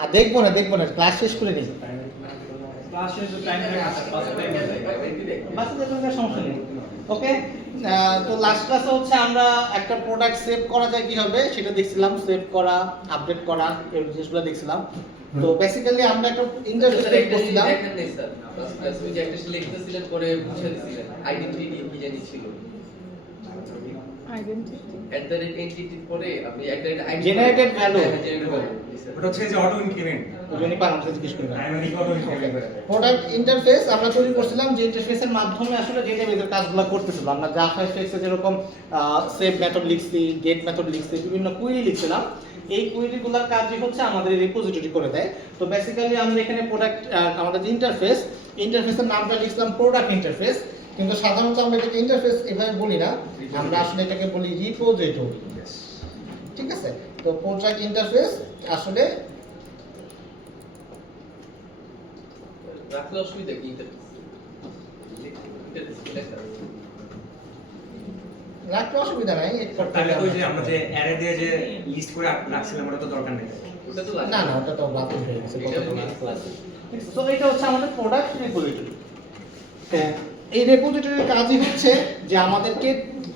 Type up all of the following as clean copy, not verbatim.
আর দেখবো না ক্লাস শেষ করে নিই। ক্লাস শেষ তো টাইম লাগে আছে, বাসে টাইম আছে। বাসে কোনো সমস্যা নেই। ওকে, তো লাস্ট ক্লাসে হচ্ছে আমরা একটা প্রোডাক্ট সেভ করা যায় কিভাবে সেটা দেখছিলাম, সেভ করা, আপডেট করা, এই জিনিসগুলো দেখছিলাম। তো বেসিক্যালি আমরা একটা ইন্টারফেস তৈরি করছিলাম। দেখেন নাই স্যার, ফার্স্ট ক্লাস ওই যে একটা লিখতেছিলেন করে বুঝিয়ে দিছিলেন আইডেন্টিটি কি জানি ছিল এন্টিটি পরে আপনি একটা জেনারেটেড ভ্যালু ওটা হচ্ছে যে অটো ইনক্রিমেন্ট ওজনই পান আমাদের জিজ্ঞেস করি না। Dynamic auto increment product interface আমরা তৈরি করছিলাম, যে ইন্টারফেসের মাধ্যমে আসলে ডেটাবেজের কাজগুলো করতেছিলাম। আমরা জাভা এফএক্সে যেরকম সেভ মেথড লিখছি, গেট মেথড লিখছি, বিভিন্ন কুইরি লিখছিলাম, এই কুইরিগুলোর কাজই হচ্ছে আমাদের রিপোজিটরি করে দেয়। তো বেসিক্যালি আমরা এখানে প্রোডাক্ট আমাদের যে ইন্টারফেসের নামটা লিখলাম প্রোডাক্ট ইন্টারফেস, কিন্তু সাধারণত আমরা এটাকে ইন্টারফেস এভাবে বলি না, আমরা আসলে এটাকে বলি রিপোজিটরি। ঠিক আছে, তো প্রোডাক্ট ইন্টারফেস আসলে রাখলে অসুবিধা কি রাখতে অসুবিধা নাই। তাহলে ওই যে আমরা যে অ্যারে দিয়ে যে লিস্ট করে রাখছিলাম ওটা তো দরকার নেই। ওটা তো না না, ওটা তো বাতিল হয়ে গেছে ক্লাসে। তো এটা হচ্ছে আমাদের প্রোডাক্ট রিপোজিটরি। তো এই রিপোজিটরির কাজই হচ্ছে যে আমাদেরকে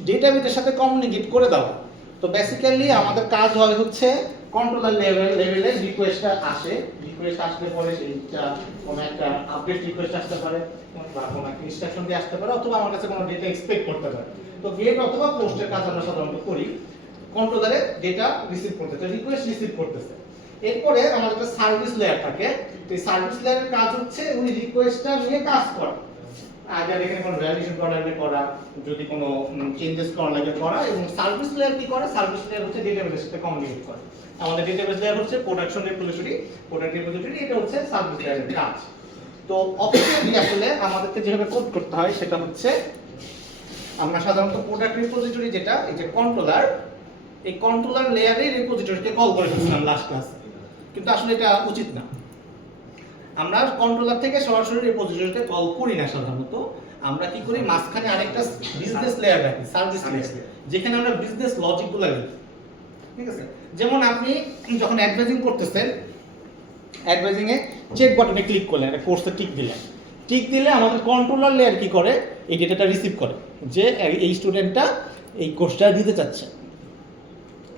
ডেটাবেজের সাথে কমিউনিকেট করে দেওয়া। তো বেসিক্যালি আমাদের কাজ হয় হচ্ছে কন্ট্রোলার লেভেলের রিকোয়েস্টটা আসে, রিকোয়েস্ট আসলে পরে সেইটা কোনো একটা আপডেট রিকোয়েস্ট আসতে পারে বা কোনো একটা ইনস্ট্রাকশন দিয়ে আসতে পারে, অথবা আমার কাছে কোনো ডেটা এক্সপেক্ট করতে পারে। তো গেট অথবা পোস্টের কাজ আমরা সাধারণত করি কন্ট্রোলারে ডেটা রিসিভ করতেছে, রিকোয়েস্ট রিসিভ করতেছে। এরপরে আমাদের একটা সার্ভিস লেয়ার থাকে, তো এই সার্ভিস লেয়ারের কাজ হচ্ছে ওই রিকোয়েস্টটা নিয়ে কাজ করা, আগে এখানে কোনো ভ্যালিডেশন করা, যদি কোনো চেঞ্জেস করা লাগে করা। এবং সার্ভিস লেয়ার কি করে? সার্ভিস লেয়ার হচ্ছে ডেটাবেসের সাথে কমিউনিকেট করে। আমাদের ডেটাবেস লেয়ার হচ্ছে প্রোডাকশন রিপোজিটরি, প্রোডাক্ট রিপোজিটরি, এটা হচ্ছে সার্ভিস লেয়ারের কাজ। তো অফিসিয়ালি আসলে আমাদেরকে যেভাবে কোড করতে হয় সেটা হচ্ছে আমরা সাধারণত প্রোডাক্ট রিপোজিটরি যেটা এই যে কন্ট্রোলার, এই কন্ট্রোলার লেয়ারে রিপোজিটরিকে কল করে ফেলছিলাম লাস্ট ক্লাসে, কিন্তু আসলে এটা উচিত না। আমরা কন্ট্রোলার থেকে সরাসরি রিপোজিটরিতে কল করি না সাধারণত। আমরা কি করি, মাঝখানে আরেকটা বিজনেস লেয়ার রাখি, সার্ভিস লেয়ার, যেখানে আমরা বিজনেস লজিকগুলো লিখি। ঠিক আছে, যেমন আপনি যখন অ্যাডভার্টাইজিং করতেছেন, অ্যাডভার্টাইজিং এ চেক বাটনে ক্লিক করলেন, একটা কোর্সে টিক দিলে আমাদের কন্ট্রোলার লেয়ার কি করে, এই ডেটাটা রিসিভ করে যে এই স্টুডেন্টটা এই কোর্সটা দিতে চাচ্ছে,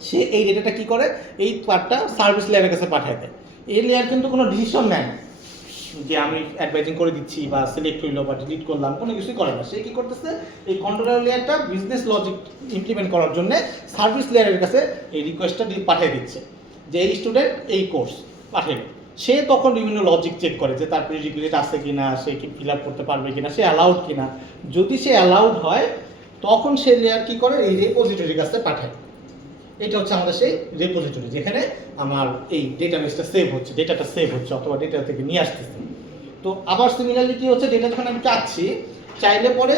সে এই ডেটাটা কি করে, এই পার্টটা সার্ভিস লেয়ারের কাছে পাঠিয়ে দেয়। এই লেয়ার কিন্তু কোনো ডিসিশন নেয় না যে আমি অ্যাডভাইজিং করে দিচ্ছি বা সিলেক্ট হইলো বা ডিলিট করলাম, কোনো কিছুই করে না। সে কি করতেছে, এই কন্ট্রোলার লেয়ারটা বিজনেস লজিক ইমপ্লিমেন্ট করার জন্য সার্ভিস লেয়ারের কাছে এই রিকোয়েস্টটা পাঠিয়ে দিচ্ছে যে এই স্টুডেন্ট এই কোর্স পাঠিয়ে। সে তখন বিভিন্ন লজিক চেক করে যে তার প্রিরিকুইজিট আছে কিনা, সে কি ফিল আপ করতে পারবে কিনা, সে অ্যালাউড কিনা। যদি সে অ্যালাউড হয় তখন সে লেয়ার কি করে, এই রিপোজিটরির কাছে পাঠায়। এটা হচ্ছে আমাদের সেই রিপোজিটরি, যেখানে আমার এই ডেটাবেসটা সেভ হচ্ছে, ডেটাটা সেভ হচ্ছে অথবা ডেটা থেকে নিয়ে আসতেছে। তো আবার সিমিলারলি কি হচ্ছে, ডেটা যখন আমি চাইলে পরে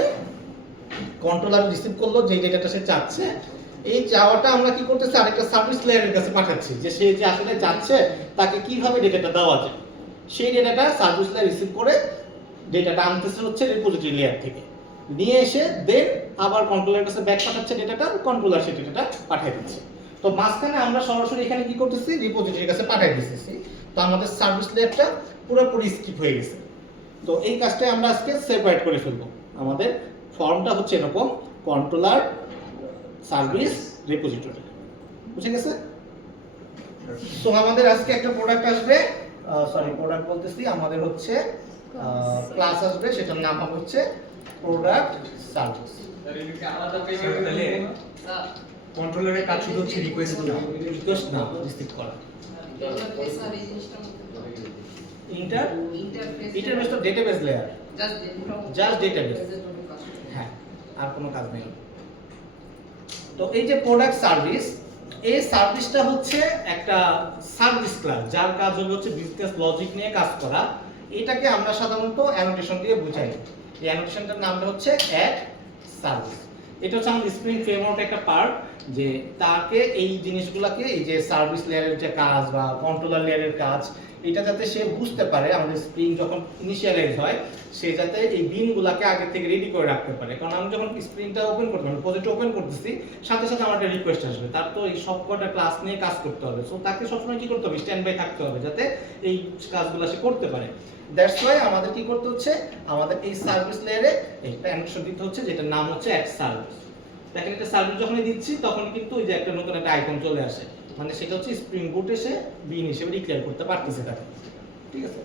কন্ট্রোলার রিসিভ করলো যে ডেটাটা সে চাচ্ছে, এই চাওয়াটা আমরা কি করতেছি, আরেকটা সার্ভিস লেয়ারের কাছে পাঠাচ্ছি যে সে যে আসলে চাচ্ছে তাকে কিভাবে ডেটাটা দেওয়া যায়। সেই ডেটাটা সার্ভিস লেয়ার রিসিভ করে ডেটাটা আনতেছে হচ্ছে রিপোজিটরি লেয়ার থেকে, নিয়ে এসে দেন আবার কন্ট্রোলারের কাছে ব্যাক পাঠাচ্ছে ডেটাটা, কন্ট্রোলার সেই ডেটাটা পাঠিয়ে দিচ্ছে। তো মাঝখানে আমরা সরাসরি এখানে কি করতেছি, রিপোজিটরির কাছে পাঠিয়ে দিতেছি। তো আমাদের সার্ভিস লেয়ারটা পুরোপুরি স্কিপ হয়ে গেছে। তো এই কাজটা আমরা আজকে সেপারেট করে ফেলবো। আমাদের ফর্মটা হচ্ছে এরকম, কন্ট্রোলার, সার্ভিস, রিপোজিটরি। বুঝে গেছে? তো আমাদের আজকে একটা প্রোডাক্ট আসবে, প্রোডাক্ট বলতেছি, আমাদের হচ্ছে ক্লাস আসবে, সেটার নাম হবে হচ্ছে প্রোডাক্ট সার্ভিস। তাহলে কন্ট্রোলারের কাজ শুধু হচ্ছে রিকোয়েস্ট না রিসিভ করা। ইন্টারফেস তো ডেটাবেস লেয়ার, জাস্ট ডেটাবেস, হ্যাঁ, আর কোনো কাজ নেই। তো এই যে প্রোডাক্ট সার্ভিস, এই সার্ভিসটা হচ্ছে একটা সার্ভিস ক্লাস, যার কাজ হচ্ছে বিজনেস লজিক নিয়ে কাজ করা। এটাকে আমরা সাধারণত অ্যানোটেশন দিয়ে বুঝাই। এই অ্যানোটেশনটার নামটা হচ্ছে অ্যাড সার্ভিস। এটা হচ্ছে আমাদের স্প্রিং ফ্রেমওয়ার্কের একটা পার্ট। যে তাকে এই জিনিসগুলোকে এই যে সার্ভিস লেয়ারের যে কাজ বা কন্ট্রোলার লেয়ারের কাজ এটা যাতে সে বুঝতে পারে আমাদের স্প্রিং যখন ইনিশিয়ালাইজ হয় সে যাতে এই বিনগুলোকে আগে থেকে রেডি করে রাখতে পারে। কারণ আমি যখন স্প্রিংটা ওপেন করতে পারি প্রজেক্ট ওপেন করতেছি সাথে সাথে আমার একটা রিকোয়েস্ট আসবে, তার তো এই সবকটা ক্লাস নিয়ে কাজ করতে হবে। সো তাকে সবসময় কি করতে হবে, স্ট্যান্ড বাই থাকতে হবে যাতে এই কাজগুলো সে করতে পারে। দ্যাটস ওয়াই আমাদের কি করতে হচ্ছে, আমাদের এই সার্ভিস লেয়ারে একটা অ্যানোটেশন দিতে হচ্ছে যেটার নাম হচ্ছে অ্যাড সার্ভিস। দেখেন এটা সার্ভিস যখনই দিচ্ছি তখন কিন্তু ওই যে একটা নতুন একটা আইকন চলে আসে, মানে সেটা হচ্ছে স্প্রিং বুট এসে বিন হিসেবে ডিক্লেয়ার করতে পারতেছে তাকে। ঠিক আছে,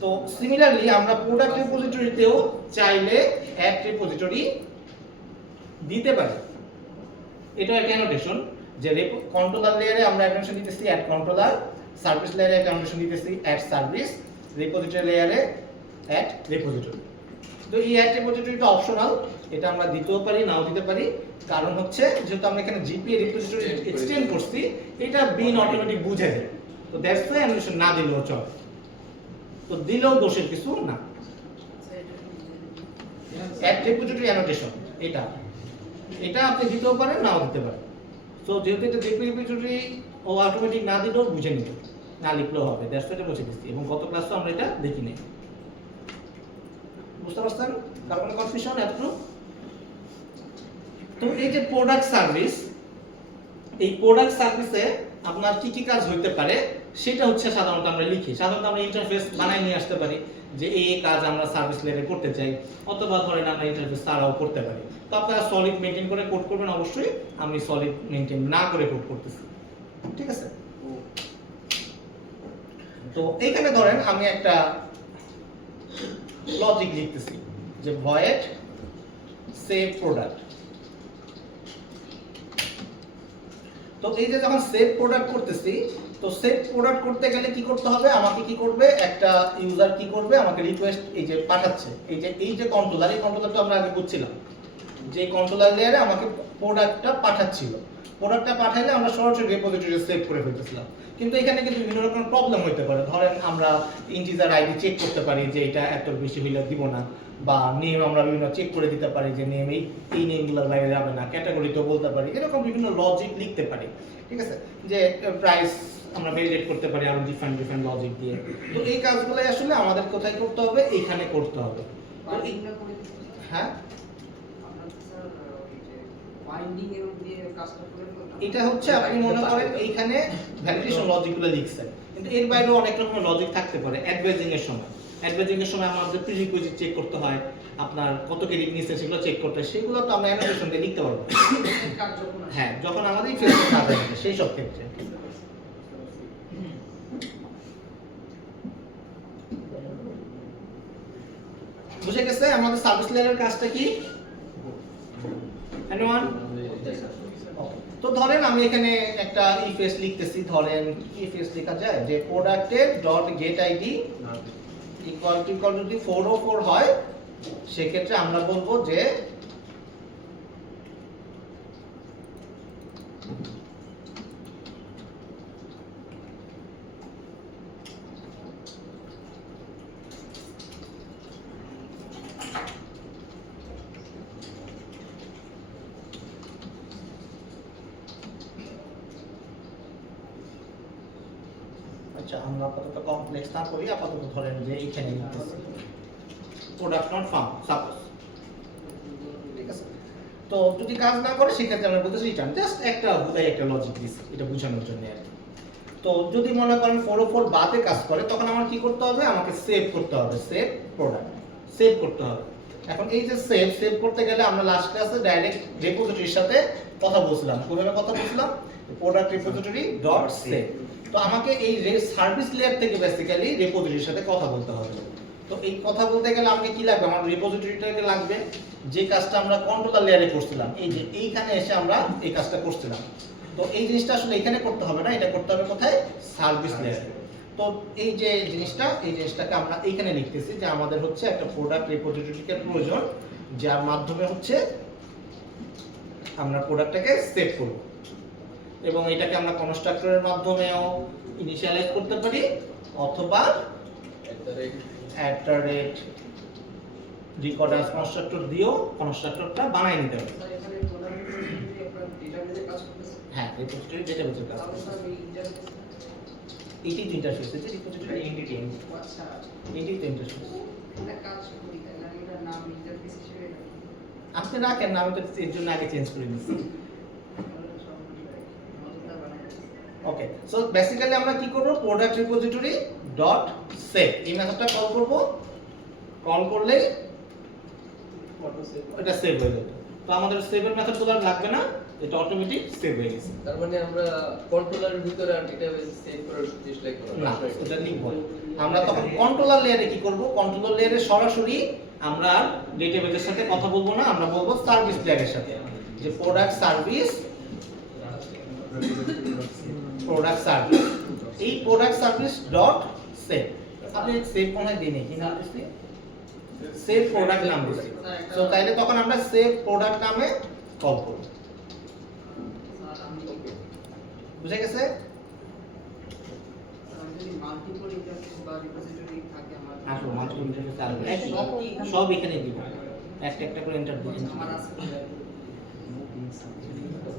তো সিমিলারলি আমরা প্রোডাক্ট রিপোজিটরিতেও চাইলে অ্যাড রিপোজিটরি দিতে পারি। এটা একটা অ্যানোটেশন যে কন্ট্রোলার লেয়ারে আমরা অ্যানোটেশন দিতেছি অ্যাড কন্ট্রোলার, সার্ভিস লেয়ারে একটা অ্যানোটেশন দিতেছি অ্যাড সার্ভিস, রিপোজিটরি লেয়ারে অ্যাড রিপোজিটরি। তো এই অ্যাড রিপোজিটরিটা অপশনাল, এটা আমরা দিতেও পারি নাও দিতে পারি। কারণ হচ্ছে যেহেতু আমরা এখানে জিপিএ রিপোজিটরি এক্সটেন্ড করছি এটা বিন অটোমেটিক বুঝে যায়, তো দ্যাটস ওয়াই অ্যানোটেশন না দিলেও চলে, তো দিলেও দোষের কিছু না। অ্যাড রিপোজিটরি অ্যানোটেশন এটা এটা আপনি দিতেও পারেন নাও দিতে পারেন। সো যেহেতু এটা জিপিএ রিপোজিটরি ও অটোমেটিক না দিলেও বুঝে নিতে, না লিখলেও হবে, দ্যাটস ওয়াই এটা বুঝে দিচ্ছি। এবং গত ক্লাসে আমরা এটা দেখি নাই, বুঝতে পারছেন? কারণ কোনো কনফিউশন এতটুকু? তো এই যে প্রোডাক্ট সার্ভিস, এই প্রোডাক্ট সার্ভিসে আপনার কি কি কাজ হইতে পারে সেটা হচ্ছে সাধারণত আমরা লিখি। সাধারণত আমরা ইন্টারফেস বানায় নিয়ে আসতে পারি যে এই কাজ আমরা সার্ভিস লেয়ারে করতে চাই, অথবা ধরেন আমরা ইন্টারফেস ছাড়াও করতে পারি। তো আপনারা সলিড মেইনটেইন করে কোড করবেন, অবশ্যই আমি সলিড মেইনটেইন না করে কোড করতেছি। ঠিক আছে, তো এইখানে ধরেন আমি একটা লজিক লিখতেছি যে ভয়েড সেভ প্রোডাক্ট। তো এই যে যখন সেভ প্রোডাক্ট করতেছি, তো সেভ প্রোডাক্ট করতে গেলে কি করতে হবে, আমাকে কি করবে, একটা ইউজার কি করবে, আমাকে রিকোয়েস্ট এই যে পাঠাচ্ছে, এই যে কন্ট্রোলার, এই কন্ট্রোলারটা আমরা আগে বুঝছিলাম যে কন্ট্রোলার লেয়ারে আমাকে প্রোডাক্টটা পাঠাচ্ছিল। প্রোডাক্টটা পাঠাইলে আমরা সরাসরি রিপোজিটরি সেভ করে ফেলতেছিলাম। কিন্তু এখানে কিন্তু বিভিন্ন রকম প্রবলেম হতে পারে। ধরেন আমরা ইন্টিজার আইডি চেক করতে পারি যে এটা এত বেশি হইলে দিব না, বা নেম আমরা বিভিন্ন চেক করে দিতে পারি যে নেম এই নেমগুলোর বাইরে যাবে না, ক্যাটাগরিতেও বলতে পারি, এরকম বিভিন্ন লজিক লিখতে পারি। ঠিক আছে, যে প্রাইস আমরা ভ্যালিডেট করতে পারি আরো ডিফারেন্ট লজিক দিয়ে। তো এই কাজগুলোই আসলে আমাদের কোথায় করতে হবে, এইখানে করতে হবে। তো হ্যাঁ, এটা হচ্ছে আপনি মনে করেন এইখানে ভ্যালিডেশন লজিকগুলো লিখছেন, কিন্তু এর বাইরেও অনেক রকমের লজিক থাকতে পারে। অ্যাডভাইজিং এর সময় আমাদের প্রিরিকুইজিট চেক করতে হয়, আপনার কত ক্রেডিট নিচ্ছে সেগুলো চেক করতে হয়, সেগুলো তো আমরা অ্যানোটেশন দিয়ে লিখতে পারবো। হ্যাঁ, যখন আমাদের ফেসবুক না থাকে সেই সব ক্ষেত্রে। বুঝে গেছে আমাদের সার্ভিস লেয়ারের কাজটা কি? এনিওয়ান? তো ধরেন আমি এখানে একটা ইফএস লিখতেছি, ধরেন ইফএস লেখা যায় যে প্রোডাক্টের dot gate ID equal two যদি 404 হয়, সেক্ষেত্রে আমরা বলবো যে আমরা আপাতত কমপ্লেক্স না করি, আপাতত ধরেন যে এইখানে লিখতেছি প্রোডাক্ট নট ফাউন্ড সাপোজ। ঠিক আছে, তো যদি কাজ না করে সেক্ষেত্রে আমরা বলতেছি রিটার্ন, জাস্ট একটা লজিক দিছি এটা বোঝানোর জন্য আর কি। তো যদি মনে করেন 404 বাদে কাজ করে, তখন আমার কি করতে হবে, আমাকে সেভ করতে হবে, সেভ প্রোডাক্ট সেভ করতে হবে। এখন এই যে সেভ করতে গেলে আমরা লাস্ট ক্লাসে ডাইরেক্ট রিপোজিটরির সাথে কথা বলছিলাম। কিভাবে কথা বলছিলাম, প্রোডাক্ট রিপোজিটরি ডট সেভ। তো আমাকে এই সার্ভিস লেয়ার থেকে বেসিক্যালি রিপোজিটরির সাথে কথা বলতে হবে। তো এই কথা বলতে গেলে আমাকে কি লাগবে, আমার রিপোজিটরিটাকে লাগবে, যে কাজটা আমরা কন্ট্রোলার লেয়ারে করছিলাম, এই যে এইখানে এসে আমরা এই কাজটা করছিলাম। তো এই জিনিসটা আসলে এখানে করতে হবে না, এটা করতে হবে কোথায়, সার্ভিস লেয়ারে। তো এই যে জিনিসটাকে আমরা এইখানে লিখতেছি যে আমাদের হচ্ছে একটা প্রোডাক্ট রিপোজিটরিকে প্রয়োজন, যার মাধ্যমে হচ্ছে আমরা প্রোডাক্টটাকে সেভ করব, এবং এটাকে আমরা কনস্ট্রাক্টরের মাধ্যমেও ইনিশিয়ালাইজ করতে পারি, অথবা @record as কনস্ট্রাক্টর দিয়েও কনস্ট্রাক্টরটা বানাই নিতে পারি। হ্যাঁ রিপোজিটরি ডেটাবেজের কাজ করছে। এটি তো ইন্টারফেস হচ্ছে রিপোজিটরি এন্টিটি আচ্ছা এটি তো ইন্টারফেস। এটা কাজ করি তাহলে আমি এটার নাম ইন্টারফেস হিসেবে আপনি রাখেন না, আমি তো এর জন্য আগে চেঞ্জ করে নিচ্ছি। ওকে, সো বেসিক্যালি আমরা কি করব, প্রোডাক্ট রিপোজিটরি ডট সেভ এই মেথডটা কল করব। কল করলে এটা সেভ হয়ে যাবে। তো আমাদের সেভের মেথডগুলো আর লাগবে না, এটা অটোমেটিক সেভ হয়ে গেছে। তার মানে আমরা কন্ট্রোলারের ভিতরে আর ডেটাবেস সেভ করার জিনিস লিখব না, এটা লিখব আমরা তখন কন্ট্রোলার লেয়ারে কি করব, কন্ট্রোলার লেয়ারে সরাসরি আমরা ডেটাবেজের সাথে কথা বলবো না, আমরা বলবো সার্ভিস লেয়ারের সাথে, যে প্রোডাক্ট সার্ভিস এই প্রোডাক্ট সার্ভিস ডট সেভ। আপনি সেভ কোথায় দিনে কি নাম দিছি, সেভ প্রোডাক্ট নাম দিছি। সো তাইলে তখন আমরা সেভ প্রোডাক্ট নামে কল করব। বুঝে গেছে? যদি মাল্টিপল ইন্টারফেস বা রিপোজিটরি থাকে আমার আসো মাল্টিপল ইন্টারফেস আসবে সব এখানে দিব, একটা একটা করে এন্টার দিন। আমার আছে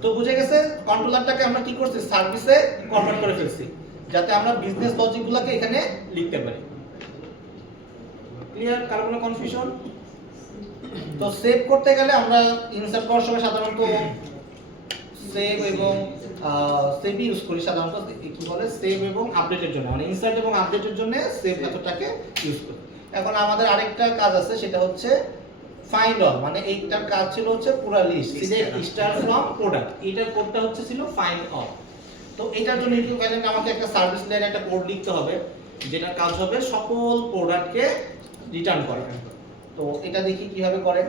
তো বুঝে গেছে, কন্ট্রোলারটাকে আমরা কি করছি, সার্ভিসে কনভার্ট করে ফেলছি, যাতে আমরা বিজনেস লজিকগুলোকে এখানে লিখতে পারি। ক্লিয়ার? কারো কোনো কনফিউশন? তো সেভ করতে গেলে আমরা ইনসার্ট করার সময় সাধারণত সেভ এবং সেভ ইউজ করি, সাধারণত কি বলে সেভ এবং আপডেটের জন্য, মানে ইনসার্ট এবং আপডেটের জন্য সেভ মেথডটাকে ইউজ করি। এখন আমাদের আরেকটা কাজ আছে, সেটা হচ্ছে ফাইন্ড অল, মানে এইটার কাজ ছিল হচ্ছে পুরো list select star from product, এইটার কোডটা হচ্ছে ছিল ফাইন্ড অল। তো এটার জন্য ইকুইভ্যালেন্ট আমাকে একটা সার্ভিস লেয়ারে একটা কোড লিখতে হবে, যেটার কাজ হবে সকল প্রোডাক্টকে রিটার্ন করা। তো এটা দেখি কিভাবে করে।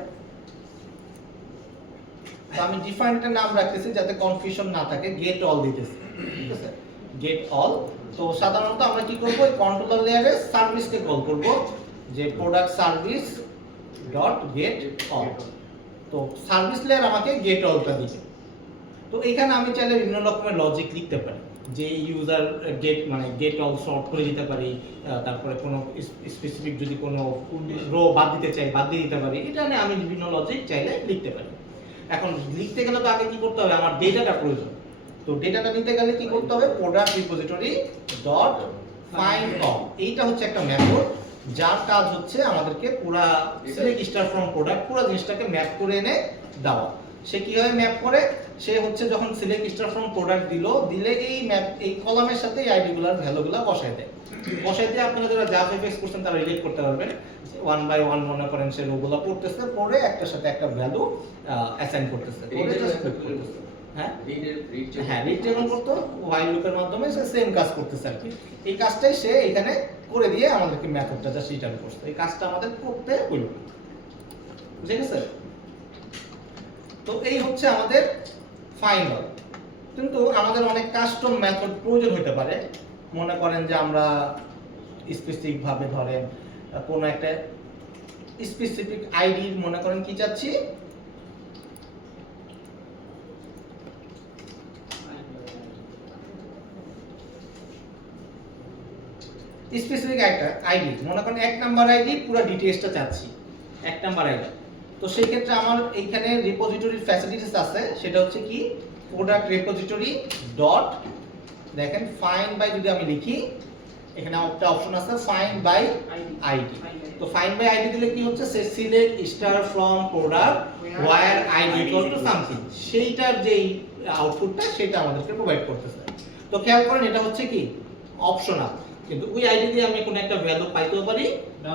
তো আমি ডিফাইন্ড একটা নাম রাখতেছি যাতে কনফিউশন না থাকে, গেট অল দিতেছি, ঠিক আছে, গেট অল। তো সাধারণত আমরা কি করব, এই কন্ট্রোলার লেয়ারে সার্ভিসকে কল করব, যে product service dot gate all. তো সার্ভিস লেয়ার আমাকে গেট অলটা দিবে। তো এখানে আমি চাইলে বিভিন্ন রকমের লজিক লিখতে পারি, যে ইউজার গেট মানে গেট অল সর্ট করে দিতে পারি, তারপরে কোনো স্পেসিফিক যদি কোনো রো বাদ দিতে চাই বাদ দিয়ে দিতে পারি, এটা নিয়ে আমি বিভিন্ন লজিক চাইলে লিখতে পারি। এখন লিখতে গেলে তো আগে কি করতে হবে, আমার ডেটাটা প্রয়োজন। তো ডেটাটা নিতে গেলে কি করতে হবে, product repository dot find all, এইটা হচ্ছে একটা মেথড যার কাজ হচ্ছে আমাদেরকে পুরা সিলেক্ট স্টার ফ্রম প্রোডাক্ট পুরো জিনিসটাকে ম্যাপ করে এনে দেওয়া। সে কিভাবে ম্যাপ করে, সে হচ্ছে যখন সিলেক্ট স্টার ফ্রম প্রোডাক্ট দিলে এই ম্যাপ এই কলামের সাথে এই আইডিগুলোর ভ্যালুগুলো বসায় দেয়। বসায় দিয়ে আপনারা যারা জাভা এফএক্স করছেন তারা রিলেট করতে পারবেন, 1 বাই 1 মনে করেন সে রোগুলো পড়তেছে, পড়ে একটার সাথে একটা ভ্যালু অ্যাসাইন করতেছে, হ্যাঁ হ্যাঁ রিড টেবল করতে হোয়াইল লুপের মাধ্যমে সে সেম কাজ করতেছে আর কি। এই কাজটাই সে এখানে করে দিয়ে আমাদেরকে মেথডটা জাস্ট রিটার্ন করছে। এই কাজটা আমাদের করতে হলো, বুঝে গেছে? তো এই হচ্ছে আমাদের ফাইনাল। কিন্তু আমাদের অনেক কাস্টম মেথড প্রয়োজন হতে পারে। মনে করেন যে আমরা স্পেসিফিক ভাবে ধরেন কোনো একটা স্পেসিফিক আইডি মনে করেন কি চাচ্ছি, স্পেসিফিক একটা আইডি মনে করেন 1 নাম্বার আইডি পুরো ডিটেইলসটা চাচ্ছি 1 নাম্বার আইডি। তো সেই ক্ষেত্রে আমার এইখানে রিপোজিটরির ফ্যাসিলিটিস আছে, সেটা হচ্ছে কি প্রোডাক্ট রিপোজিটরি ডট দেখেন ফাইন্ড বাই, যদি আমি লিখি এখানে একটা অপশন আছে ফাইন্ড বাই আইডি। তো ফাইন্ড বাই আইডি দিলে কি হচ্ছে, সে select star from product where ID equal to something, সেইটার যেই আউটপুটটা সেটা আমাদেরকে প্রোভাইড করতেছে। তো খেয়াল করেন এটা হচ্ছে কি অপশনাল, কিন্তু ওই আইডি দিয়ে আমি কোনো একটা ভ্যালু পাইতেও পারি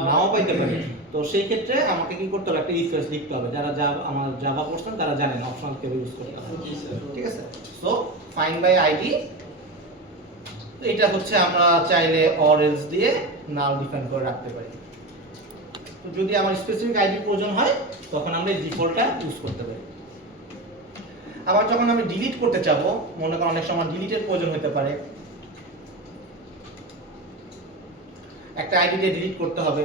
নাও পাইতে পারি। তো সেই ক্ষেত্রে আমাকে কি করতে হবে, একটা ইফএলস লিখতে হবে। যারা আমার জাভা পড়ছেন তারা জানেন অপশনাল কিভাবে ইউজ করতে হবে, ঠিক আছে? সো ফাইন্ড বাই আইডি, এটা হচ্ছে আমরা চাইলে অর এলস দিয়ে নাল ডিফাইন করে রাখতে পারি। তো যদি আমার স্পেসিফিক আইডি প্রয়োজন হয় তখন আমরা ডিফল্টটা ইউজ করতে পারি। আবার যখন আমি ডিলিট করতে চাবো, মনে করেন অনেক সময় ডিলিটের প্রয়োজন হতে পারে, একটা আইডি দিয়ে ডিলিট করতে হবে,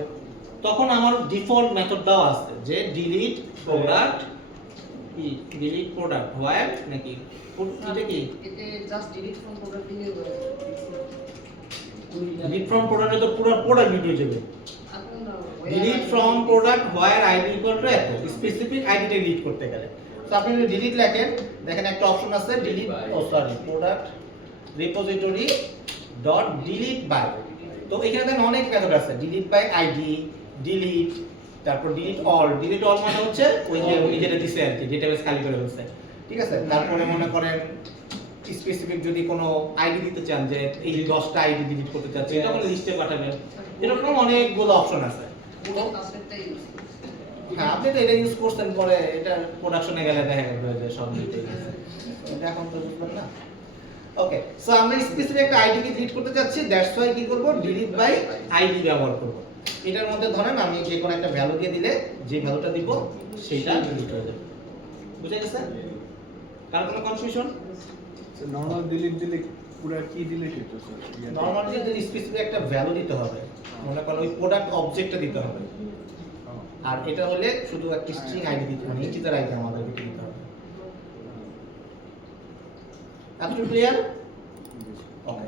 তখন আমার ডিফল্ট মেথড দেওয়া আছে যে ডিলিট প্রোডাক্ট হোয়ার নাকি এটা কি এতে জাস্ট ডিলিট ফ্রম প্রোডাক্ট দিয়ে ডিলিট ফ্রম প্রোডাক্টে তো পুরো প্রোডাক্ট ডিলিট হয়ে যাবে। Delete from product where ID equal two এত স্পেসিফিক আইডিটা ডিলিট করতে গেলে, তো আপনি যদি ডিলিট লেখেন দেখেন একটা অপশন আছে delete product repository dot delete by. তো এখানে দেখেন অনেক মেথড আছে, ডিলিট বাই আইডি, ডিলিট, তারপর ডিলিট অল মানে হচ্ছে ওই যে উনি যেটা দিছে আর কি, ডেটাবেস খালি করে ফেলছে, ঠিক আছে। তারপরে মনে করেন স্পেসিফিক যদি কোনো আইডি দিতে চান যে এই 10টা আইডি ডিলিট করতে চাচ্ছি, এটা কোনো লিস্টে পাঠাবেন, এরকম অনেকগুলো অপশন আছে। পুরো কাজটাই ইউজ হ্যাঁ, আপনি তো এটা ইউজ করছেন, পরে এটা প্রোডাকশনে গেলে দেখা যাবে যে সব মিটে গেছে, এটা এখন তো বুঝবেন না। ওকে, সো আমরা স্পেসিফিক একটা আইডি কে ডিলিট করতে যাচ্ছি, দ্যাটস ওয়াই কি করব, ডিলিট বাই আইডি ব্যবহার করব। এটার মধ্যে ধরেন আমি যে কোনো একটা ভ্যালু দিয়ে দিলে যে ভ্যালুটা দিব সেটা ডিলিট হয়ে যাবে। বুঝা গেছে? কার কোনো কনফিউশন? নরমাল ডিলিট দিলে পুরো কি ডিলিট হতো স্যার? নরমালি যদি স্পেসিফিক একটা ভ্যালু দিতে হবে, মনে করেন ওই প্রোডাক্ট অবজেক্টটা দিতে হবে, আর এটা হলে শুধু একটা স্ট্রিং আইডি দিতে হবে, ইন্টিজার আইডি আমাদেরকে দিতে হবে। এতটুকু ক্লিয়ার? ওকে,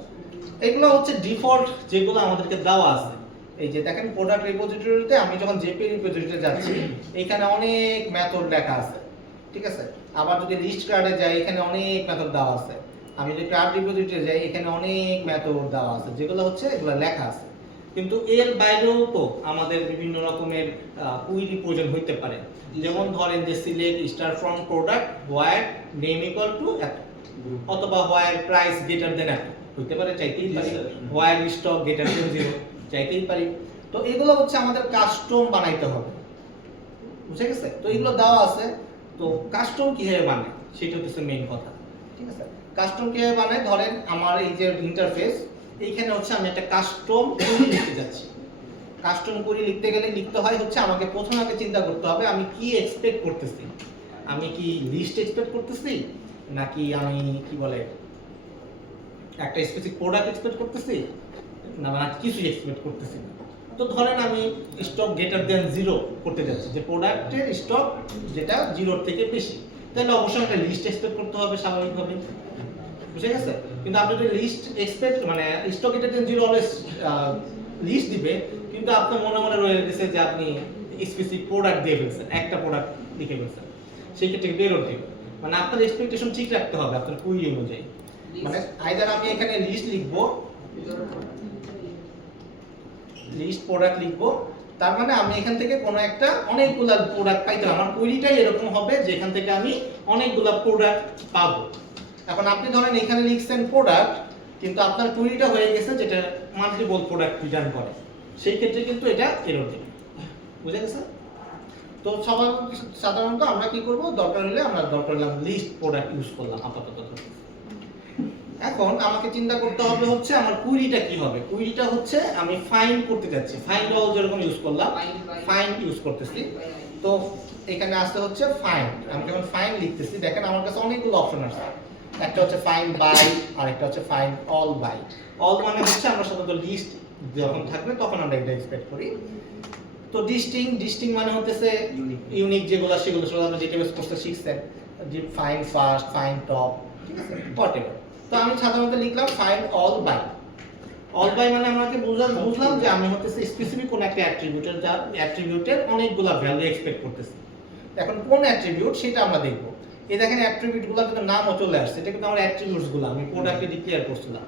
এগুলো হচ্ছে ডিফল্ট যেগুলো আমাদেরকে দেওয়া আছে। এই যে দেখেন প্রোডাক্ট রিপোজিটরিতে আমি যখন জেপি রিপোজিটরিতে যাচ্ছি, এখানে অনেক মেথড লেখা আছে, ঠিক আছে। আবার যদি লিস্ট কার্ডে যাই, এখানে অনেক মেথড দেওয়া আছে। আমি যদি কার্ড রিপোজিটরিতে যাই, এখানে অনেক মেথড দেওয়া আছে, যেগুলো হচ্ছে এগুলো লেখা আছে। কিন্তু এর বাইরেও তো আমাদের বিভিন্ন রকমের কুইরি প্রয়োজন হইতে পারে। যেমন ধরেন যে select star from product where name equal two এত, অথবা হোয়ার প্রাইস গ্রেটার দেন এত হইতে পারে, চাইতেই পারি। হোয়ার স্টক গ্রেটার দেন 0 চাইতেই পারি। তো এগুলো হচ্ছে আমাদের কাস্টম বানাইতে হবে, বুঝে গেছে? তো এগুলো দেওয়া আছে। তো কাস্টম কিভাবে বানায় সেটা হচ্ছে মেইন কথা, ঠিক আছে। কাস্টম কিভাবে বানায়, ধরেন আমার এই যে ইন্টারফেস, এইখানে হচ্ছে আমি একটা কাস্টম কোয়েরি লিখতে যাচ্ছি। কাস্টম কোয়েরি লিখতে গেলে লিখতে হয় হচ্ছে আমাকে প্রথমে আগে চিন্তা করতে হবে আমি কি এক্সপেক্ট করতেছি। আমি কি লিস্ট এক্সপেক্ট করতেছি, নাকি আমি কি বলে একটা স্পেসিফিক প্রোডাক্ট এক্সপেক্ট করতেছি, না কিছু এক্সপেক্ট করতেছি। তো ধরেন আমি স্টক গ্রেটার দেন 0 করতে যাচ্ছি, যে প্রোডাক্টের স্টক যেটা 0 থেকে বেশি, তাহলে অবশ্যই একটা লিস্ট এক্সপেক্ট করতে হবে স্বাভাবিকভাবে, বুঝে গেছে? কিন্তু আপনি যদি লিস্ট এক্সপেক্ট মানে stock greater than 0 always list দিবে, কিন্তু আপনার মনে মনে রয়ে গেছে যে আপনি স্পেসিফিক প্রোডাক্ট দিয়ে ফেলছেন, একটা প্রোডাক্ট লিখে ফেলছেন, সেই ক্ষেত্রে বেরোর দিবে। মানে আপনার এক্সপেকটেশন ঠিক রাখতে হবে আপনার কুইরি অনুযায়ী। মানে আইদার আমি এখানে লিস্ট লিখবো, লিস্ট প্রোডাক্ট লিখবো, তার মানে আমি এখান থেকে কোনো একটা অনেকগুলা প্রোডাক্ট পাইতে হবে। আমার কোয়েরিটাই এরকম হবে যে এখান থেকে আমি অনেকগুলা প্রোডাক্ট পাবো। এখন আপনি ধরেন এখানে লিখছেন প্রোডাক্ট, কিন্তু আপনার কোয়েরিটা হয়ে গেছে যেটা মাল্টিপল প্রোডাক্ট রিটার্ন করে, সেই ক্ষেত্রে কিন্তু এটা এরর দেবে, বুঝে গেছে? তো সাধারণত আমরা কি করব, দরকার হলে আমরা লিস্ট প্রোডাক্ট ইউজ করলাম আপাতত। এখন আমাকে চিন্তা করতে হবে হচ্ছে আমার কুইরিটা কি হবে। কুইরিটা হচ্ছে আমি ফাইন্ড করতে যাচ্ছি, ফাইন্ড অল যেরকম ইউজ করলাম, ফাইন্ড ইউজ করতেছি। তো এখানে আসতে হচ্ছে ফাইন্ড। আমি যখন ফাইন্ড লিখতেছি, দেখেন আমার কাছে অনেকগুলো অপশন আছে। একটা হচ্ছে ফাইন্ড বাই, আর একটা হচ্ছে ফাইন্ড অল বাই। অল মানে হচ্ছে আমরা সাধারণত লিস্ট যখন থাকবে তখন আমরা এটা এক্সপেক্ট করি। তো ডিস্টিং মানে হচ্ছে ইউনিক যেগুলো, সেগুলো আমরা ডেটাবেস কোর্সে শিখছেন, যে ফাইন্ড ফার্স্ট, ফাইন্ড টপ, ঠিক আছে, হোয়াটএভার। তো আমি সাধারণত লিখলাম find all by. All by মানে আমাকে বুঝলাম যে আমি হচ্ছে স্পেসিফিক কোন একটা অ্যাট্রিবিউটের, যার অ্যাট্রিবিউটের অনেকগুলো ভ্যালু এক্সপেক্ট করতেছি। এখন কোন অ্যাট্রিবিউট সেটা আমরা দেখব। এই দেখেন অ্যাট্রিবিউটগুলো কিন্তু নামও চলে আসছে, এটা কিন্তু আমার অ্যাট্রিবিউটসগুলো আমি প্রোডাক্টে ডিক্লেয়ার করছিলাম।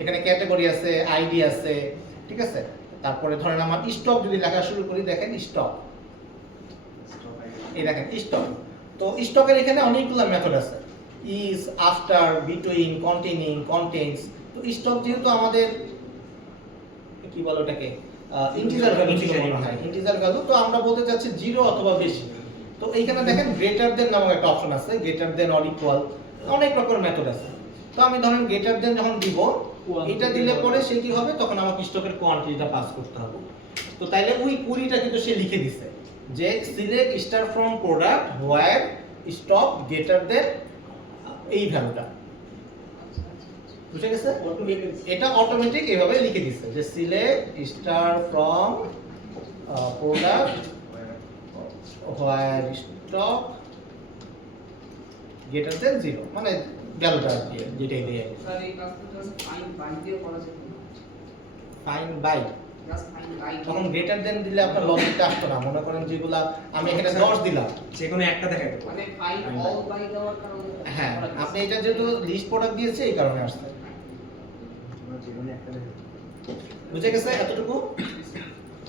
এখানে ক্যাটাগরি আছে, আইডি আছে, ঠিক আছে। তারপরে ধরেন আমার স্টক যদি লেখা শুরু করি, দেখেন স্টক, এই দেখেন স্টক। তো স্টকের এখানে অনেকগুলো মেথড আছে, is, after, between, containing, contains. তো স্টক যেহেতু আমাদের কি বলে ওটাকে ইন্টিজার ভ্যালু ছিল মনে হয়, ইন্টিজার ভ্যালু, তো আমরা বলতে চাচ্ছি 0 অথবা বেশি। তো এইখানে দেখেন গ্রেটার দেন নামক একটা অপশন আছে, গ্রেটার দেন অর ইকুয়াল, অনেক রকমের মেথড আছে। তো আমি ধরেন গ্রেটার দেন যখন দিব, এটা দিলে পরে সে কি হবে, তখন আমাকে স্টকের কোয়ান্টিটিটা পাস করতে হবে। তো তাইলে ওই কুইরিটা কিন্তু সে লিখে দিছে যে select star from product where stock greater দেন এই ভ্যালুটা, বুঝে গেছে? এটা অটোমেটিক এভাবে লিখে দিচ্ছে যে select star from product where stock greater than 0, মানে ভ্যালুটা যেটাই দিয়ে। স্যার এই কাজটা জাস্ট ফাইন্ড বাই দিয়ে করা যায়। Find by, just find ID তখন গ্রেটার দেন দিলে আপনার লজিকটা আসতো না। মনে করেন যেগুলা আমি এখানে 10 দিলাম, যে কোনো একটা দেখাই দেবো। মানে ফাইন্ড অল বাই দেওয়ার কারণে হ্যাঁ আপনি এটা যেহেতু লিস্ট প্রোডাক্ট দিয়েছে এই কারণে আসছে। যে কোনো একটা দেখাই দেবো। বুঝে গেছে এতটুকু?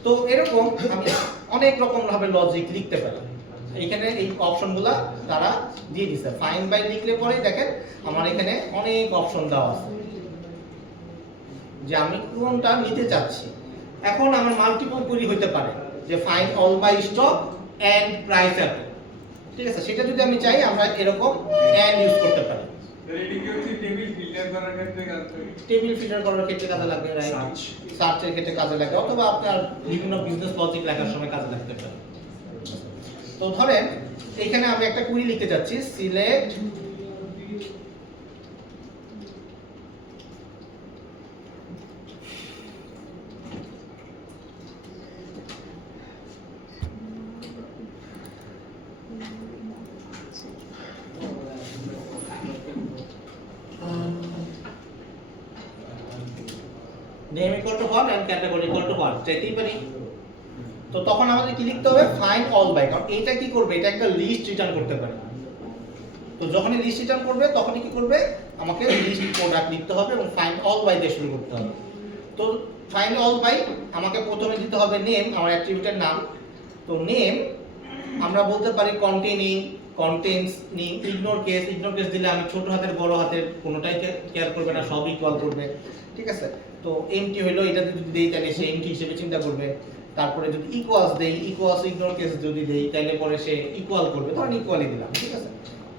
তো এরকম আমি অনেক রকম ভাবে লজিক লিখতে পারি। এখানে এই অপশনগুলা তারা দিয়ে দিছে। ফাইন্ড বাই লিখলে পরেই দেখেন আমার এখানে অনেক অপশন দেওয়া আছে যে আমি কোনটা নিতে চাচ্ছি। এখন আমার মাল্টিপল কুইরি হতে পারে যে find all by stock and price এত, ঠিক আছে? সেটা যদি আমি চাই আমরা এরকম এন্ড ইউজ করতে পারি। টেবিল ফিল্টার করার ক্ষেত্রে কাজে লাগবে, Search. সার্চের ক্ষেত্রে কাজে লাগে, অথবা আপনার বিভিন্ন বিজনেস লজিক লেখার সময় কাজে লাগতে পারে। তো ধরেন এখানে আমি একটা কুইরি লিখতে যাচ্ছি, select name equal to what and category equal to what চাইতেই পারি। তো তখন আমাদের কি লিখতে হবে? ফাইন্ড অল বাই, কারণ এটা কি করবে? এটা একটা লিস্ট রিটার্ন করতে পারে। তো যখনই লিস্ট রিটার্ন করবে তখনই কি করবে? আমাকে লিস্ট প্রোডাক্ট লিখতে হবে এবং ফাইন্ড অল বাই দিয়ে শুরু করতে হবে। তো ফাইন্ড অল বাই আমাকে প্রথমে দিতে হবে নেম, আমার অ্যাট্রিবিউটের নাম। তো নেম আমরা বলতে পারি containing, contents Ning, ignore case দিলে আমি ছোট হাতের বড় হাতের কোনোটাই কেয়ার করবে না, সব ইকুয়াল করবে, ঠিক আছে? তো এমটি হলো এটা যদি দেই তাহলে সে এমটি হিসেবে চিন্তা করবে। তারপরে যদি ইকুয়ালস দেই, ইকুয়ালস ইগনোর কেস যদি দেই তাহলে পরে সে ইকুয়াল করবে, ধরেন ইকুয়ালই দিলাম, ঠিক আছে?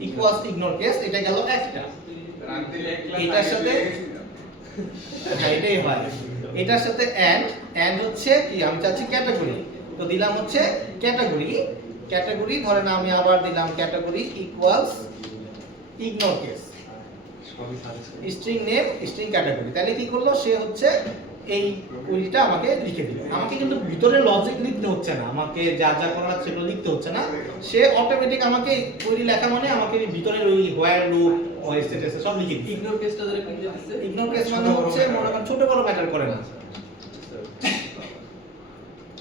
ইকুয়ালস ইগনোর কেস এটা গেল একটা। এটার সাথে হ্যাঁ এটাই হয়, এটার সাথে এন্ড হচ্ছে কি আমি চাচ্ছি ক্যাটাগরি, তো দিলাম হচ্ছে ক্যাটাগরি ধরেন আমি আবার দিলাম category equals ignore case, string name string category. তাহলে কি করলো? সে হচ্ছে এই কুইরিটা আমাকে লিখে দিল। আমাকে কিন্তু ভিতরে লজিক লিখতে হচ্ছে না, আমাকে যা যা করার সেগুলো লিখতে হচ্ছে না, সে অটোমেটিক আমাকে কুইরি লেখা মানে আমাকে ভিতরের ওই হোয়াইল লুপ ও স্ট্যাটাস সব লিখে দিচ্ছে। ইগনোর কেসটা ধরে কি দিতেছে? ইগনোর কেস মানে হচ্ছে মনে করেন ছোট বড় ম্যাটার করে না।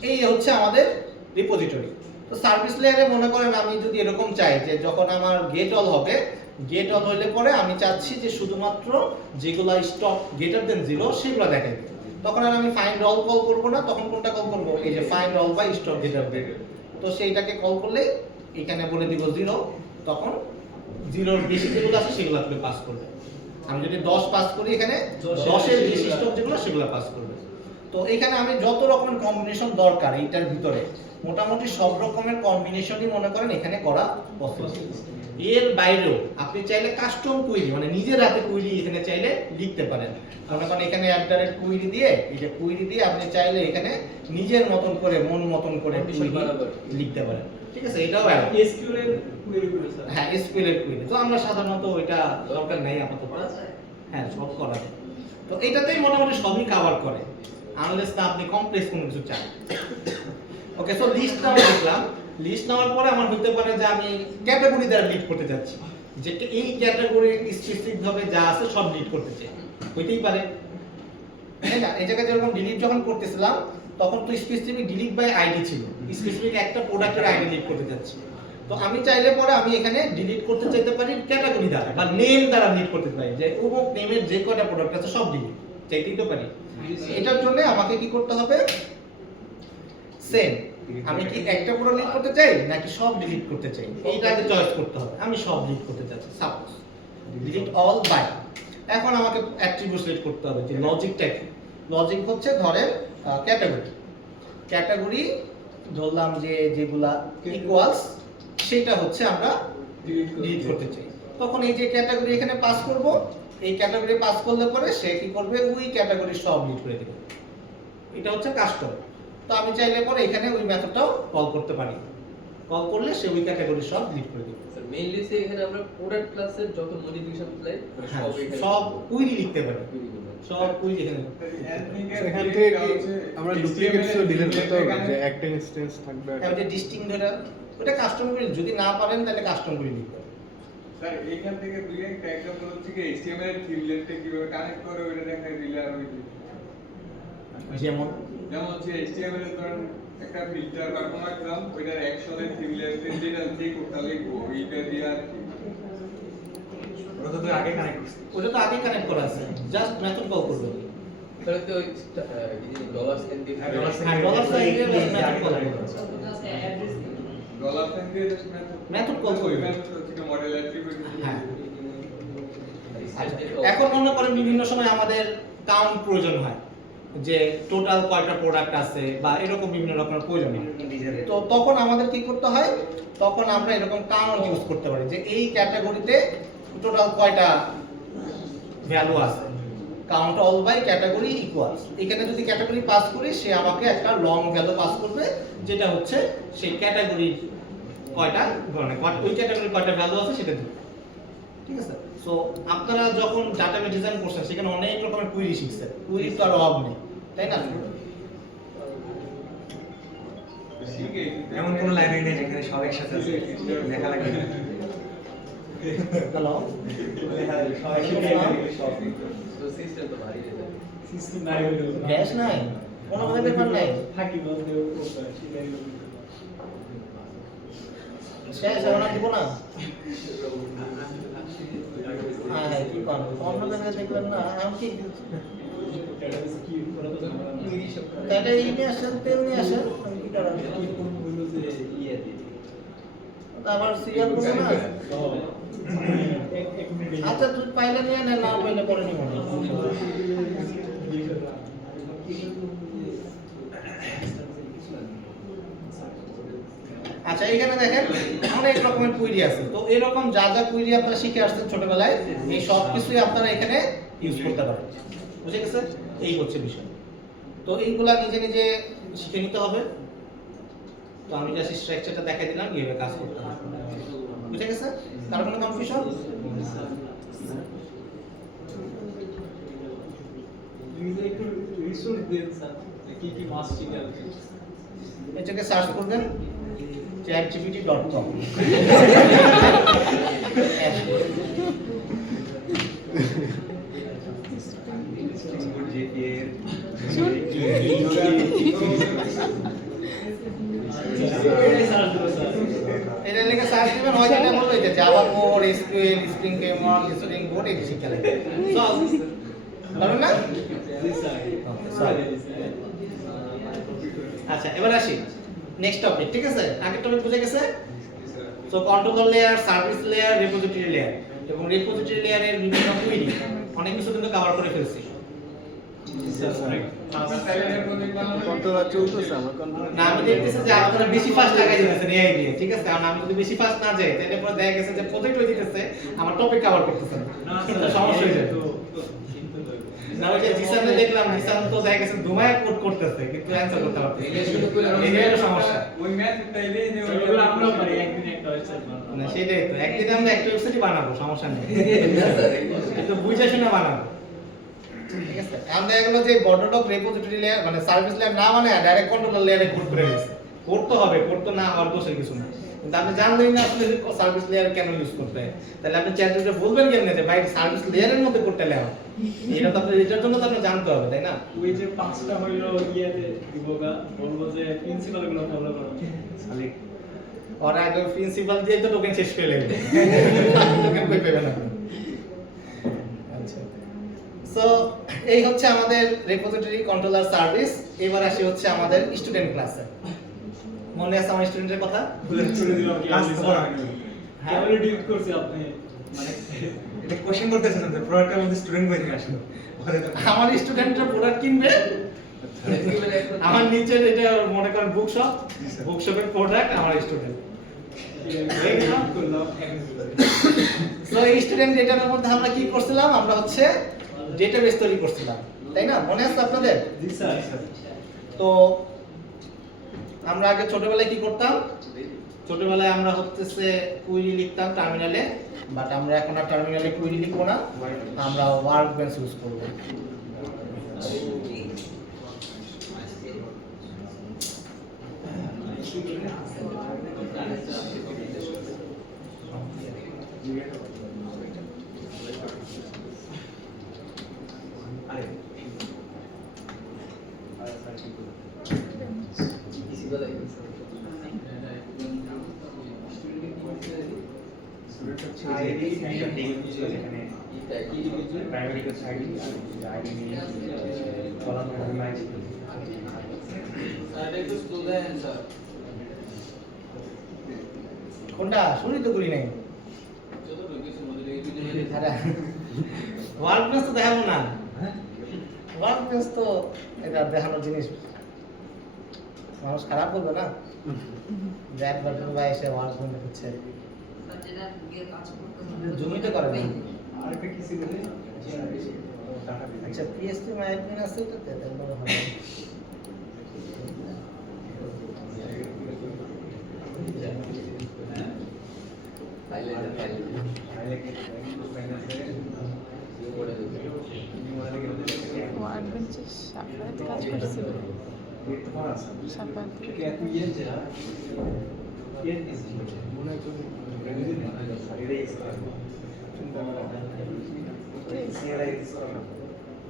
এই হচ্ছে আমাদের রিপোজিটরি। তো সার্ভিস লেয়ারে মনে করেন আমি যদি এরকম চাই যে যখন আমার গেট অল হবে, গেট অল হইলে পরে আমি চাচ্ছি যে শুধুমাত্র যেগুলা স্টক গ্রেটার দেন 0 সেগুলো দেখাই, তখন আর আমি ফাইন্ড অল কল করব না, তখন কোনটা কল করব? এই যে find all by stock greater than. তো সেইটাকে কল করলে এখানে বলে দিব 0, তখন 0 এর বেশি যেগুলো আছে সেগুলো আপনি পাস করবে। আমি যদি 10 পাস করি এখানে 10 এর বেশি স্টক যেগুলো সেগুলো পাস করবে। তো এখানে আমি যত রকমের কম্বিনেশন দরকার এইটার ভিতরে মোটামুটি সব রকমের কম্বিনেশনই মনে করেন এখানে করা পসিবল। এর বাইরেও আপনি চাইলে কাস্টম কুইরি মানে নিজের হাতে কুইরি এখানে চাইলে লিখতে পারেন। মনে করেন এখানে কুইরি দিয়ে এই যে কুইরি দিয়ে আপনি চাইলে এখানে নিজের মতন করে মন মতন করে লিখতে পারেন, ঠিক আছে? এটাও এসকিউএল এর কোয়েরি গুলো স্যার। হ্যাঁ এসকিউএল এর কুইরি। তো আমরা সাধারণত ওইটা দরকার নাই আপাতত, হ্যাঁ সব করা যায়। তো এটাতেই মোটামুটি সবই কভার করে আনলেস না আপনি কমপ্লেক্স কোনো কিছু চান। ওকে, সো লিস্ট নাও দেখলাম। লিস্ট নেওয়ার পরে আমার হতে পারে যে আমি ক্যাটাগরি দ্বারা লিড করতে যাচ্ছি, যে এই ক্যাটাগরি স্পেসিফিক ভাবে যা আছে সব লিড করতে চাই, হইতেই পারে তাই না? এই জায়গায় যেরকম ডিলিট যখন করতেছিলাম তখন তো স্পেসিফিক ডিলিট বাই আইডি ছিল, স্পেসিফিক একটা প্রোডাক্টের আইডি লিড করতে যাচ্ছি। তো আমি চাইলে পরে আমি এখানে ডিলিট করতে চাইতে পারি ক্যাটাগরি দ্বারা বা নেম দ্বারা লিড করতে পারি, যে অমুক নেমের যে কয়টা প্রোডাক্ট আছে সব ডিলিট চাইতেই তো পারি। এটার জন্য আমাকে কি করতে হবে? সেম আমি কি একটা পুরো ডিলিট করতে চাই নাকি সব ডিলিট করতে চাই, এইটা আগে চয়েস করতে হবে। আমি সব ডিলিট করতে চাচ্ছি, সাপোজ ডিলিট অল বাই। এখন আমাকে অ্যাট্রিবিউট সিলেক্ট করতে হবে যে লজিকটা কি। লজিক হচ্ছে ধরেন ক্যাটাগরি ধরলাম যে যেগুলা ইকুয়ালস সেটা হচ্ছে আমরা ডিলিট করতে চাই। তখন এই যে ক্যাটাগরি এখানে পাস করব, এই ক্যাটাগরি পাস করলে পরে সে কি করবে? ওই ক্যাটাগরি সব ডিলিট করে দেবে। এটা হচ্ছে কাস্টম। তো আমি চাইলে পরে এখানে ওই মেথডটাও কল করতে পারি, কল করলে সে ওই ক্যাটাগরি সব ডিলিট করে দিবে। স্যার মেইনলি সে এখানে আমরা প্রোডাক্ট ক্লাসের যত মডিফিকেশন প্লাই সব এখানে সব কুইরি লিখতে পারি, সব কুইরি এখানে। এখান থেকে আমরা ডুপ্লিকেটসও ডিলিট করতে হবে যে একটা ইনস্ট্যান্স থাকবে। আমি যে ডিস্টিং ধরে ওটা কাস্টম করে যদি না পারেন তাহলে কাস্টম করে লিখতে হবে। স্যার এইখান থেকে দুই একটা एग्जांपल হচ্ছে কি HTML এর থিমলেটটা কিভাবে কানেক্ট করে ওইটা দেখাই দিলে আর ওই যেমন যেমন হচ্ছে HTML এর ধরেন একটা ফিল্টার বা কোনো রাখলাম ওইটার অ্যাকশনের সিমিলার যেটা যে কোডটা লিখবো ওইটা দিয়ে আর কি ওটা তো আগে কানেক্ট করছি। ওটা তো আগে কানেক্ট করা আছে, জাস্ট মেথড কল করবে। তাহলে তো ওই ডলার সাইন দিয়ে হ্যাঁ, ডলার সাইন দিয়ে মেথড কল করবে। ডলার সাইন দিয়ে জাস্ট Method call করবে। মেথড হচ্ছে মডেল অ্যাট্রিবিউট হ্যাঁ। এখন মনে করেন বিভিন্ন সময় আমাদের কাউন্ট প্রয়োজন হয়, যে টোটাল কয়টা প্রোডাক্ট আছে বা এরকম বিভিন্ন রকমের প্রয়োজন হয়। তো তখন আমাদের কি করতে হয়, তখন আমরা এরকম কাউন্ট ইউজ করতে পারি যে এই ক্যাটাগরিতে টোটাল কয়টা ভ্যালু আছে, count all by category equals. এখানে যদি ক্যাটাগরি পাস করি সে আমাকে একটা লং ভ্যালু পাস করবে, যেটা হচ্ছে সেই ক্যাটাগরি কয়টা মানে ওই ক্যাটাগরি কয়টা ভ্যালু আছে সেটা দিবে। ঠিক আছে? সো আপনারা যখন ডাটাবেস ডিজাইন করছেন সেখানে অনেক রকমের কুইরি শিখছেন, কুইরি তো আর অভাব নেই, তাই না? শিখে এমন কোনো লাইব্রেরি নেই যেখানে সব একসাথে আছে, লেখা লাগে না। হ্যালো, তো সিস্টেম তো ভারী হয়ে যাবে। সিস্টেম নাই হলো গ্যাস নাই, কোনো ব্যাপার নাই, থাকি বলতে সেটাই হলো শেষ এখন আর দিব না। হ্যাঁ, কি করেন অন্য জায়গায় দেখবেন না, আমি কি ডেটাবেসে কি ওরা তো জানে না এটা এই নিয়ে আসেন, তেল নিয়ে আসেন, আমি কি করার? কি কোন হলো যে ইয়ে দিয়ে আবার সিরিয়াল করবো না। এক মিনিট আচ্ছা তুই পাইলে নিয়ে নে, না পাইলে পরে নিব না। আচ্ছা এখানে দেখেন অনেক রকমের কুইরি আছে, তো এরকম যা যা কুইরি আপনারা শিখে আসছেন ছোটবেলায় এই সব কিছুই আপনারা এখানে ইউজ করতে পারেন। বুঝে গেছে? এই হচ্ছে বিষয়। তো এইগুলা নিজে নিজে শিখে নিতে হবে। তো আমি জাস্ট স্ট্রাকচারটা দেখাই দিলাম কিভাবে কাজ করতে হবে। বুঝে গেছে? কার কোনো কনফিউশন? নিজে একটু রিসোর্স দেন স্যার কি কি মাস শিখে এটাকে সার্চ করবেন chatgpt.com। এটা লিখে সার্চ দিবেন, হয় যেটা বললো যে Java core, SQL, spring framework, spring boat এই শিক্ষা লাগে। সব পারবেন না? আচ্ছা এবার আসি নেক্সট টপিক। ঠিক আছে? আগের টপিক বুঝে গেছে? So controller layer, service layer, repository layer এবং রিপোজিটরি লেয়ারের বিভিন্ন কুইরি অনেক কিছু কিন্তু কভার করে ফেলছি। কন্ট্রোলার চলতেছে আমার কন্ট্রোলার না আমি দেখতেছি যে আপনারা বেশি ফাস্ট লাগাই দিতেছেন এআই দিয়ে। ঠিক আছে? কারণ আমি যদি বেশি ফাস্ট না যাই তাহলে পরে দেখা গেছে যে প্রজেক্ট হয়ে যেতেছে আমার টপিক কভার করতেছেন না, সমস্যা হয়ে যায়। না ওই যে জিসানে দেখলাম, জিসান তো দেখা গেছে ধুমায় কোড করতেছে কিন্তু অ্যানসার করতে পারতেছে না। এটাই হলো সমস্যা। ওই ম্যাথ তাইলে যে ওগুলো আমরাও পারি একদিন একটা ওয়েবসাইট বানাবো না সেটাই তো, একদিন আমরা একটা ওয়েবসাইট বানাবো, সমস্যা নেই, কিন্তু বুঝে শুনে বানাবো। ঠিক আছে? আমরা এগুলো যে বর্ডরডক রিপোজিটরি লেয়ার মানে সার্ভিস লেয়ার না মানে ডাইরেক্ট কন্ট্রোলার লেয়ারে কোড করে গেছে। করতে হবে, করতে না হওয়ার দোষের কিছু না, কিন্তু আপনি জানলেন না আসলে সার্ভিস লেয়ার কেন ইউজ করতে হয়, তাহলে আপনি চ্যাটজিপিটি বলবেন কেমনে যে ভাই সার্ভিস লেয়ারের মধ্যে কোডটা লেও, এটা তো আপনার এটার জন্য তো আপনি জানতে হবে, তাই না? ওই যে পাঁচটা হইলো ইয়েতে দিবগা বলবো যে প্রিন্সিপাল গুলো ফলো করো খালি ওর আগে প্রিন্সিপাল দিয়ে তো টোকেন শেষ করে লাগবে, টোকেন কই পাবেন আপনি? আচ্ছা, সো এই হচ্ছে আমাদের রিপোজিটরি কন্ট্রোলার সার্ভিস। এবার আসি হচ্ছে আমাদের স্টুডেন্ট ক্লাসে। মনে আছে আমার স্টুডেন্টের কথা? করে দিলাম কি কাজ তো করা হয়নি। হ্যাঁ। কেবল ডিলিট করছি আপনি মানে এটা কোশ্চেন করতেছেন যে প্রোডাক্টের মধ্যে স্টুডেন্ট কই থেকে আসলো? পরে তো আমার স্টুডেন্টরা প্রোডাক্ট কিনবে, আমার নিচের এটা মনে করেন বুকশপ, বুকশপের প্রোডাক্ট আমার স্টুডেন্ট। করলাম সো এই স্টুডেন্ট ডেটার মধ্যে আমরা কি করছিলাম, আমরা হচ্ছে ডেটাবেস তৈরি করছিলাম, তাই না? মনে আছে আপনাদের? জি স্যার তো আমরা আগে ছোটবেলায় কি করতাম, ছোটবেলায় আমরা হচ্ছে কুইরি লিখতাম টার্মিনালে, বাট আমরা এখন আর টার্মিনালে কুইরি লিখবো না, আমরা ওয়ার্কবেঞ্চ ইউজ করব। আরে আইডি একটা টেবিল ছিল যেখানে প্রাইমারি কোর্স আইডি আইডি নিয়ে কলাম ম্যাচ কোনটা শুনি তো করি নাই আরে ওয়ার্ক বেঞ্চ তো দেখাবো না ওয়ার্ক বেঞ্চ তো এটা দেখানোর জিনিস মানুষ খারাপ বলবে না যে একবার তুমি এসে ওয়ার্ক বেঞ্চ হচ্ছে যেটা গিয়ে কাজ করতে হবে জমিতে করে না আরেকটা কি ছিল রে? আচ্ছা পিএসপি ম্যানেজমেন্ট আছে ওটাতে তাহলে হবে ওয়ার্কবেঞ্চে সাফায়াত কাজ করছিল সাফায়াত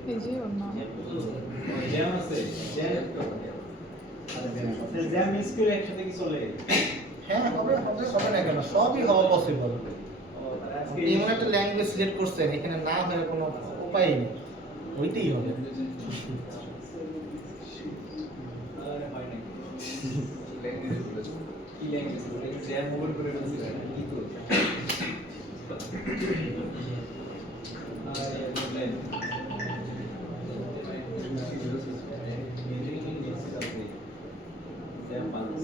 এই যে ওর নাম জ্যাম আছে জ্যাম মিস করে একসাথে কি চলে? হ্যাঁ হবে হবে হবে না কেন সবই হওয়া পসিবল আজকে এমন একটা ল্যাঙ্গুয়েজ সিলেক্ট করছেন এখানে না হয়ে কোনো উপায় নেই হইতেই হবে আর হয় নাকি? কি ল্যাঙ্গুয়েজ বলে জ্যাম ওভার করে দিয়েছিল কি করব? আর প্রবলেম জ্যাম পাস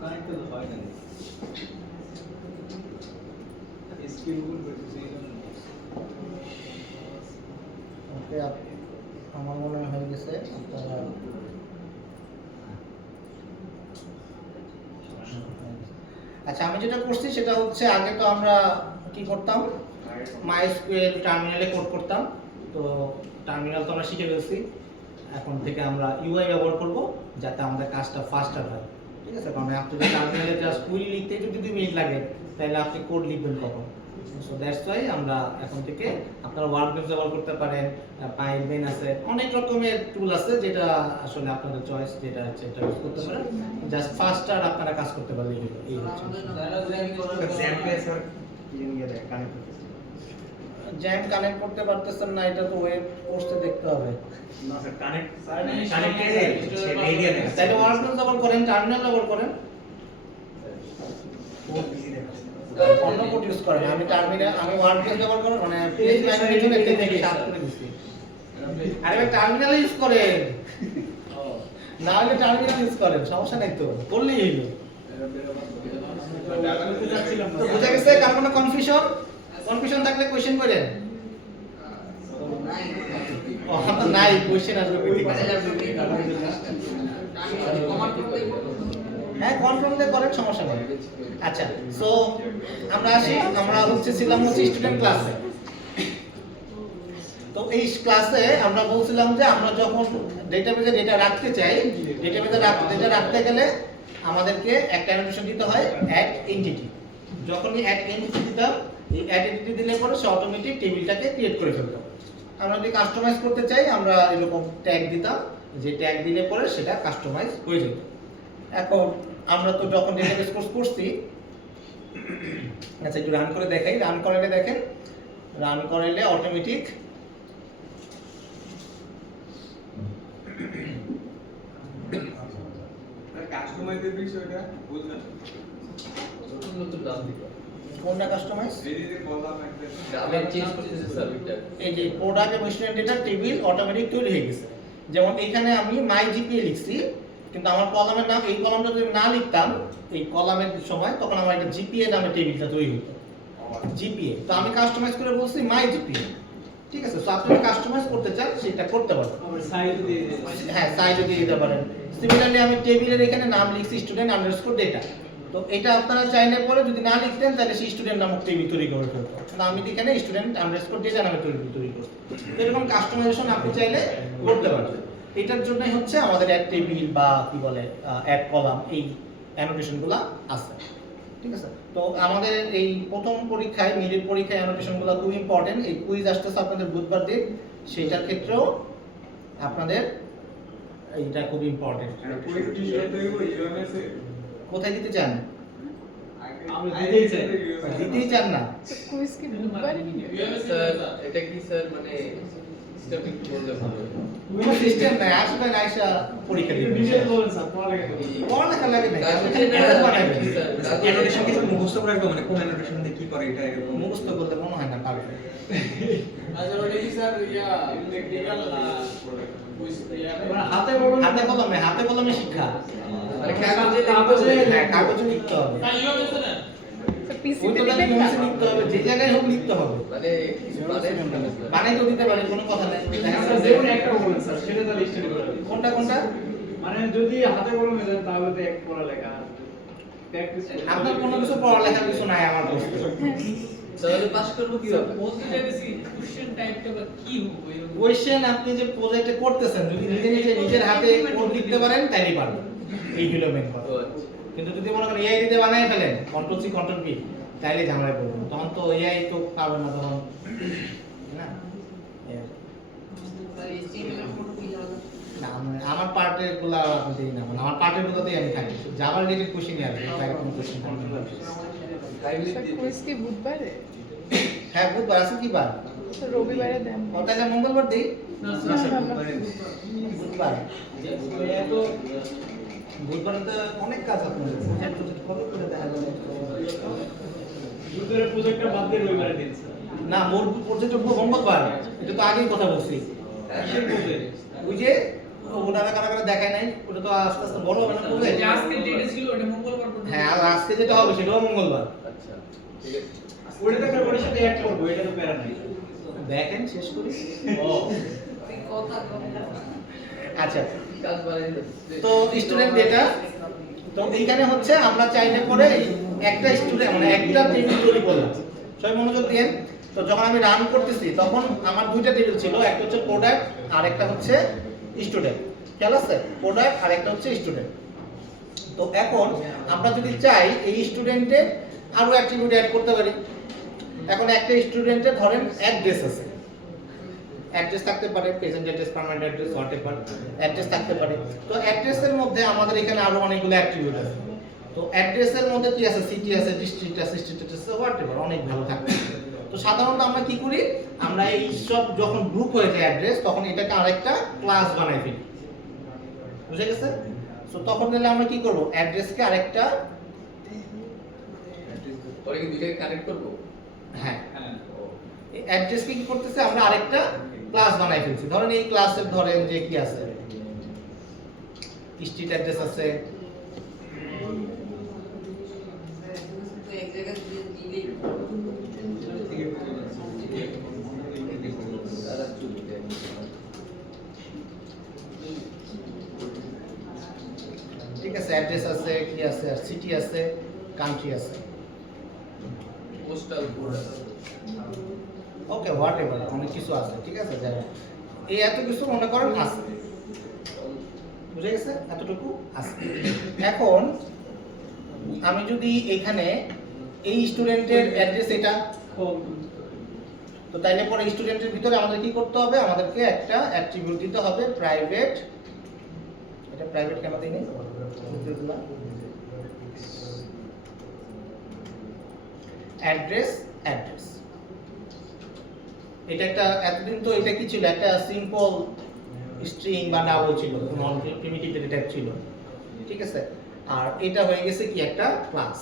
কানেক্ট তো হয় না স্কিল গুলো বেশি ওকে আমার মনে হয় হয়ে গেছে আপনারা আচ্ছা আমি যেটা করছি সেটা হচ্ছে আগে তো আমরা কি করতাম মাইস্কুয়েল টার্মিনালে কোড করতাম তো টার্মিনাল তো আমরা শিখে ফেলছি এখন থেকে আমরা ইউআই ব্যবহার করব যাতে আমাদের কাজটা ফাস্টার হয় ঠিক আছে কারণ আপনি যদি টার্মিনালে জাস্ট কুইরি লিখতে যদি 2 মিনিট লাগে তাহলে আপনি কোড লিখবেন কখন সো দ্যাটস ওয়াই আমরা এখন থেকে আপনারা ওয়ার্কবেঞ্চ ব্যবহার করতে পারেন পাইলবেন আছে অনেক রকমের টুল আছে যেটা আসলে আপনাদের চয়েস যেটা আছে এটা ইউজ করতে পারেন জাস্ট ফাস্টার আপনারা কাজ করতে পারলে এই হচ্ছে জ্যাম পেস আর ইয়ে দেয় কানেক্ট জ্যাম কানেক্ট করতে পারতেছেন না এটা তো ওয়েব কোর্সে দেখতে হবে না স্যার কানেক্টে সে এরিয়া দেয় তাহলে ওয়ার্কবেঞ্চ ব্যবহার করেন টার্মিনাল ব্যবহার করেন ও বিজি দেখাচ্ছে অন্য কোড ইউজ করেন আমি টার্মিনাল আমি ওয়ার্কবেঞ্চ ব্যবহার করেন মানে পেজ ম্যানেজমেন্টের জন্য থেকে সাত করে দিছি আরে ভাই টার্মিনাল ইউজ করেন না হলে টার্মিনাল ইউজ করেন সমস্যা নাই তো করলেই হলো তো বুঝা গেছে কার কোনো কনফিউশন থাকলে কোশ্চেন করেন নাই কোশ্চেন আসবে হ্যাঁ কনফার্ম দিয়ে করেন সমস্যা নেই আচ্ছা সো আমরা আসি আমরা ছিলাম স্টুডেন্ট ক্লাসে তো এই ক্লাসে আমরা বলছিলাম যে আমরা যখন ডেটাবেজে ডেটা রাখতে চাই ডেটাবেজে ডেটা রাখতে গেলে আমাদেরকে একটা অ্যানোটেশন দিতে হয় অ্যাড এন্টিটি যখনই অ্যাড এন্টিটি দিতাম এই অ্যাড এন্টিটি দিলে পরে সে অটোমেটিক টেবিলটাকে ক্রিয়েট করে ফেলতো আমরা যদি কাস্টমাইজ করতে চাই আমরা এরকম ট্যাগ দিতাম যে ট্যাগ দিলে পরে সেটা কাস্টমাইজ হয়ে যেত এখন আমরা তো যখন ডেটাবেস কোর্স করছি আচ্ছা একটু রান করে দেখাই রান করালে দেখেন রান করালে অটোমেটিক কাস্টমাইজের বিষয়টা বুঝলেন নতুন নতুন নাম দিতে কোনটা কাস্টমাইজ? এই যে কলাম একটা আমি চেঞ্জ করতেছি স্যার ওইটা। এই যে প্রোডাক্ট এবং স্টুডেন্ট ডেটা টেবিল অটোমেটিক তৈরি হয়ে গেছে। যেমন এখানে আমি মাই জিপিএ লিখছি, কিন্তু আমার কলামের নাম, এই কলামটা যদি না লিখতাম এই কলামের সময়, তখন আমার একটা জিপিএ নামে টেবিলটা তৈরি হতো, জিপিএ। তো আমি কাস্টমাইজ করে বলছি মাই জিপিএ, ঠিক আছে? সো আপনি যদি কাস্টমাইজ করতে চান সেটা করতে পারেন। আমরা সাইজ দিয়ে দিই। হ্যাঁ, সাইজও দিয়ে দিতে পারেন। সিমিলারলি আমি টেবিলের এখানে নাম লিখছি স্টুডেন্ট আন্ডারস্কোর ডেটা। তো এটা আপনারা চাইলে পরে যদি না লিখতেন তাহলে সেই স্টুডেন্ট নামক টেবিল তৈরি করে ফেলতো। কিন্তু আমি এখানে স্টুডেন্ট আন্ডারস্কোর ডেটা নামে তৈরি করছি। তো এরকম কাস্টমাইজেশন আপনি চাইলে করতে পারবেন। এটার জন্যই হচ্ছে আমাদের অ্যাড টেবিল বা কি বলে অ্যাড কলাম, এই অ্যানোটেশনগুলো আছে, ঠিক আছে? তো আমাদের এই প্রথম পরীক্ষায়, মিডের পরীক্ষায় অ্যানোটেশনগুলো খুব ইম্পর্টেন্ট। এই কুইজ আসতেছে আপনাদের বুধবার দিন, সেটার ক্ষেত্রেও আপনাদের এইটা খুব ইম্পর্টেন্ট। কুইজ টিচার দেবো ইউএমএস এ কোথায় দিতে চান? আমরা দিতেই চাই। দিতেই চান না? কুইজ কি বুধবারই? স্যার এটা কি স্যার মানে স্টেপ একটু বললে ভালো হয়। কোনো সিস্টেম নাই, আসলে নাইসা পরীক্ষা দিবেন। ডিটেইলস বলেন স্যার, পড়ালেখা করি। পড়ালেখা লাগে না, তার আপনি খালি ম্যাথ বানাবেন। অ্যানোটেশন কিছু মুখস্থ করে রাখবো, মানে কোন অ্যানোটেশন দিয়ে কি করে এটা এরকম। মুখস্থ করলে মনে হয় না পারবে। আচ্ছা ওটা কি স্যার টেকনিক্যাল কুইজ মানে হাতে বড় হাতে কলমে শিক্ষা। মানে কাগজে হ্যাঁ, কাগজে লিখতে হবে। পিসিতে ওইটা দিবেন না? নিউজে লিখতে হবে, যে জায়গায় হোক লিখতে হবে। মানে বানাই তো দিতে পারে, কোনো কথা নেই। স্যার যেমন একটা বলেন স্যার, সেটা তাহলে স্টাডি করা যাবে। কোনটা? মানে যদি হাতে কলমে দেন তাহলে তো এক পড়ালেখা প্র্যাকটিস আপনার কোনো কিছু পড়ালেখার কিছু নাই আমার কাছে। তাহলে পাস করব কিভাবে? কোয়েশ্চেন আপনি যে প্রজেক্টে করতেছেন, যদি নিজের হাতে কোড লিখতে পারেন তাইলেই পারবেন। এই হলো মেন কথা। ও আচ্ছা। কিন্তু যদি মনে করেন এআই দিয়ে বানায় ফেলেন, কন্ট্রোল সি কন্ট্রোল ভি, তাইলে ঝামেলায় পড়বেন। তখন তো এআই তো পাবে না তখন, না? না, আমার পার্টের গুলো আপনি দিই না, মানে আমার পার্টের গুলোতেই আমি থাকি। জাভা রিলেটেড কোশ্চেনই আসবে, তাই কোনো কোশ্চেন থাকবে না। স্যার কুইজ কি বুধবারে? হ্যাঁ, বুধবার আছে কি বার? তো রবিবারে দেন। ও তাহলে মঙ্গলবার দিই। বুধবার এত বুধবারে তো অনেক কাজ আপনাদের, প্রজেক্ট কবে করে দেখা যাবে? দুপুরের প্রজেক্টটা বাদ দিয়ে রবিবারে দিন স্যার। না, মোর প্রজেক্ট মঙ্গলবার, এটা তো আগেই কথা বলছি। কিসের প্রজেক্ট? ওই যে ওটা কারা দেখায় নাই, ওটা তো আস্তে আস্তে বড় হবে না প্রজেক্ট। হ্যাঁ, আর আজকে যেটা হবে সেটাও মঙ্গলবার। আচ্ছা ঠিক আছে। ওটা তো একটা ওর সাথে অ্যাড করব, এটা তো প্যারা নাই। দেখেন শেষ করি। ও কথা কম। আচ্ছা, কাজ বানাই দিতে। তো স্টুডেন্ট ডেটা, তো এইখানে হচ্ছে আমরা চাইলে পরে একটা স্টুডেন্ট মানে একটা টেবিল তৈরি করলাম। সবাই মনোযোগ দিন। তো যখন আমি রান করতেছি তখন আমার দুইটা টেবিল ছিল, একটা হচ্ছে প্রোডাক্ট আর একটা হচ্ছে স্টুডেন্ট। খেয়াল আছে? প্রোডাক্ট আর একটা হচ্ছে স্টুডেন্ট। তো এখন আমরা যদি চাই এই স্টুডেন্টের আরো অ্যাট্রিবিউট অ্যাড করতে পারি। এখন একটা স্টুডেন্টের ধরেন অ্যাড্রেস আছে, অ্যাড্রেস থাকতে পারে, present address, permanent address, whatever address থাকতে পারে। তো অ্যাড্রেসের মধ্যে আমাদের এখানে আরো অনেকগুলো অ্যাট্রিবিউট আছে। তো অ্যাড্রেসের মধ্যে কি আছে? সিটি আছে, ডিস্ট্রিক্ট আছে, স্টেট আছে, হোয়াটএভার অনেক ভালো থাকবে। তো সাধারণত আমরা কি করি, আমরা এই সব যখন গ্রুপ হয়ে যায় অ্যাড্রেস, তখন এটাকে আরেকটা ক্লাস বানাই ফেলি। বুঝে গেছে? তো তখন গেলে আমরা কি করব, অ্যাড্রেসকে আরেকটা, পরে কি দুইটাকে কানেক্ট করব? হ্যাঁ, হ্যাঁ এই অ্যাড্রেসকে কি করতেছে, আমরা আরেকটা ক্লাস বানাই ফেলছি। ধরেন এই ক্লাসের ধরেন যে কি আছে, স্ট্রিট অ্যাড্রেস আছে, এক জায়গায় দিলেই তারা চুপতে। ঠিক আছে? অ্যাড্রেস আছে, কি আছে, আর সিটি আছে, কান্ট্রি আছে, পোস্টাল কোড আছে। ওকে, হোয়াটএভার অনেক কিছু আছে। ঠিক আছে? যাই হোক, এই এত কিছু মনে করেন আছে। বুঝে গেছে? এতটুকু আছে। এখন আমি যদি এখানে এই স্টুডেন্টের অ্যাড্রেস এটা, তো তাইলে পরে স্টুডেন্টের ভিতরে আমাদের কি করতে হবে, আমাদেরকে একটা অ্যাট্রিবিউট দিতে হবে প্রাইভেট। এটা প্রাইভেট কেন দিই নেই, অ্যাড্রেস অ্যাড্রেস। এটা একটা, এতদিন তো এটা কি ছিল, একটা সিম্পল স্ট্রিং বা ডাবল ছিল, নন প্রিমিটিভ ডেটা টাইপ ছিল। ঠিক আছে? আর এটা হয়ে গেছে কি একটা ক্লাস।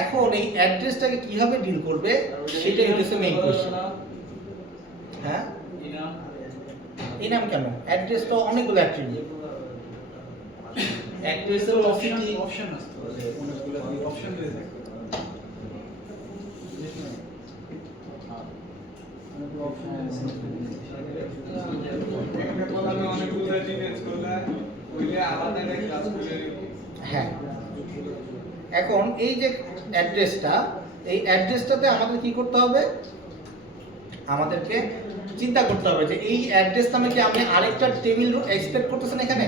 এখন এই অ্যাড্রেসটাকে কিভাবে ডিল করবে সেটাই হচ্ছে মেইন কোশ্চেন। হ্যাঁ, এই নাম কেন? অ্যাড্রেস তো অনেকগুলো অ্যাট্রিবিউট। অ্যাড্রেসের সিটি অপশন আছে অনেকগুলো অপশন রয়েছে একটা কলামে অনেকগুলো ডিটেইলস করলে ওইটা আলাদা একটা ক্লাস করে হ্যাঁ, এখন এই যে অ্যাড্রেসটা, এই অ্যাড্রেসটাতে আমাদের কি করতে হবে? আমাদেরকে চিন্তা করতে হবে যে এই অ্যাড্রেস নামে কি আমি আরেকটা টেবিল এক্সপেক্ট করতেছেন এখানে?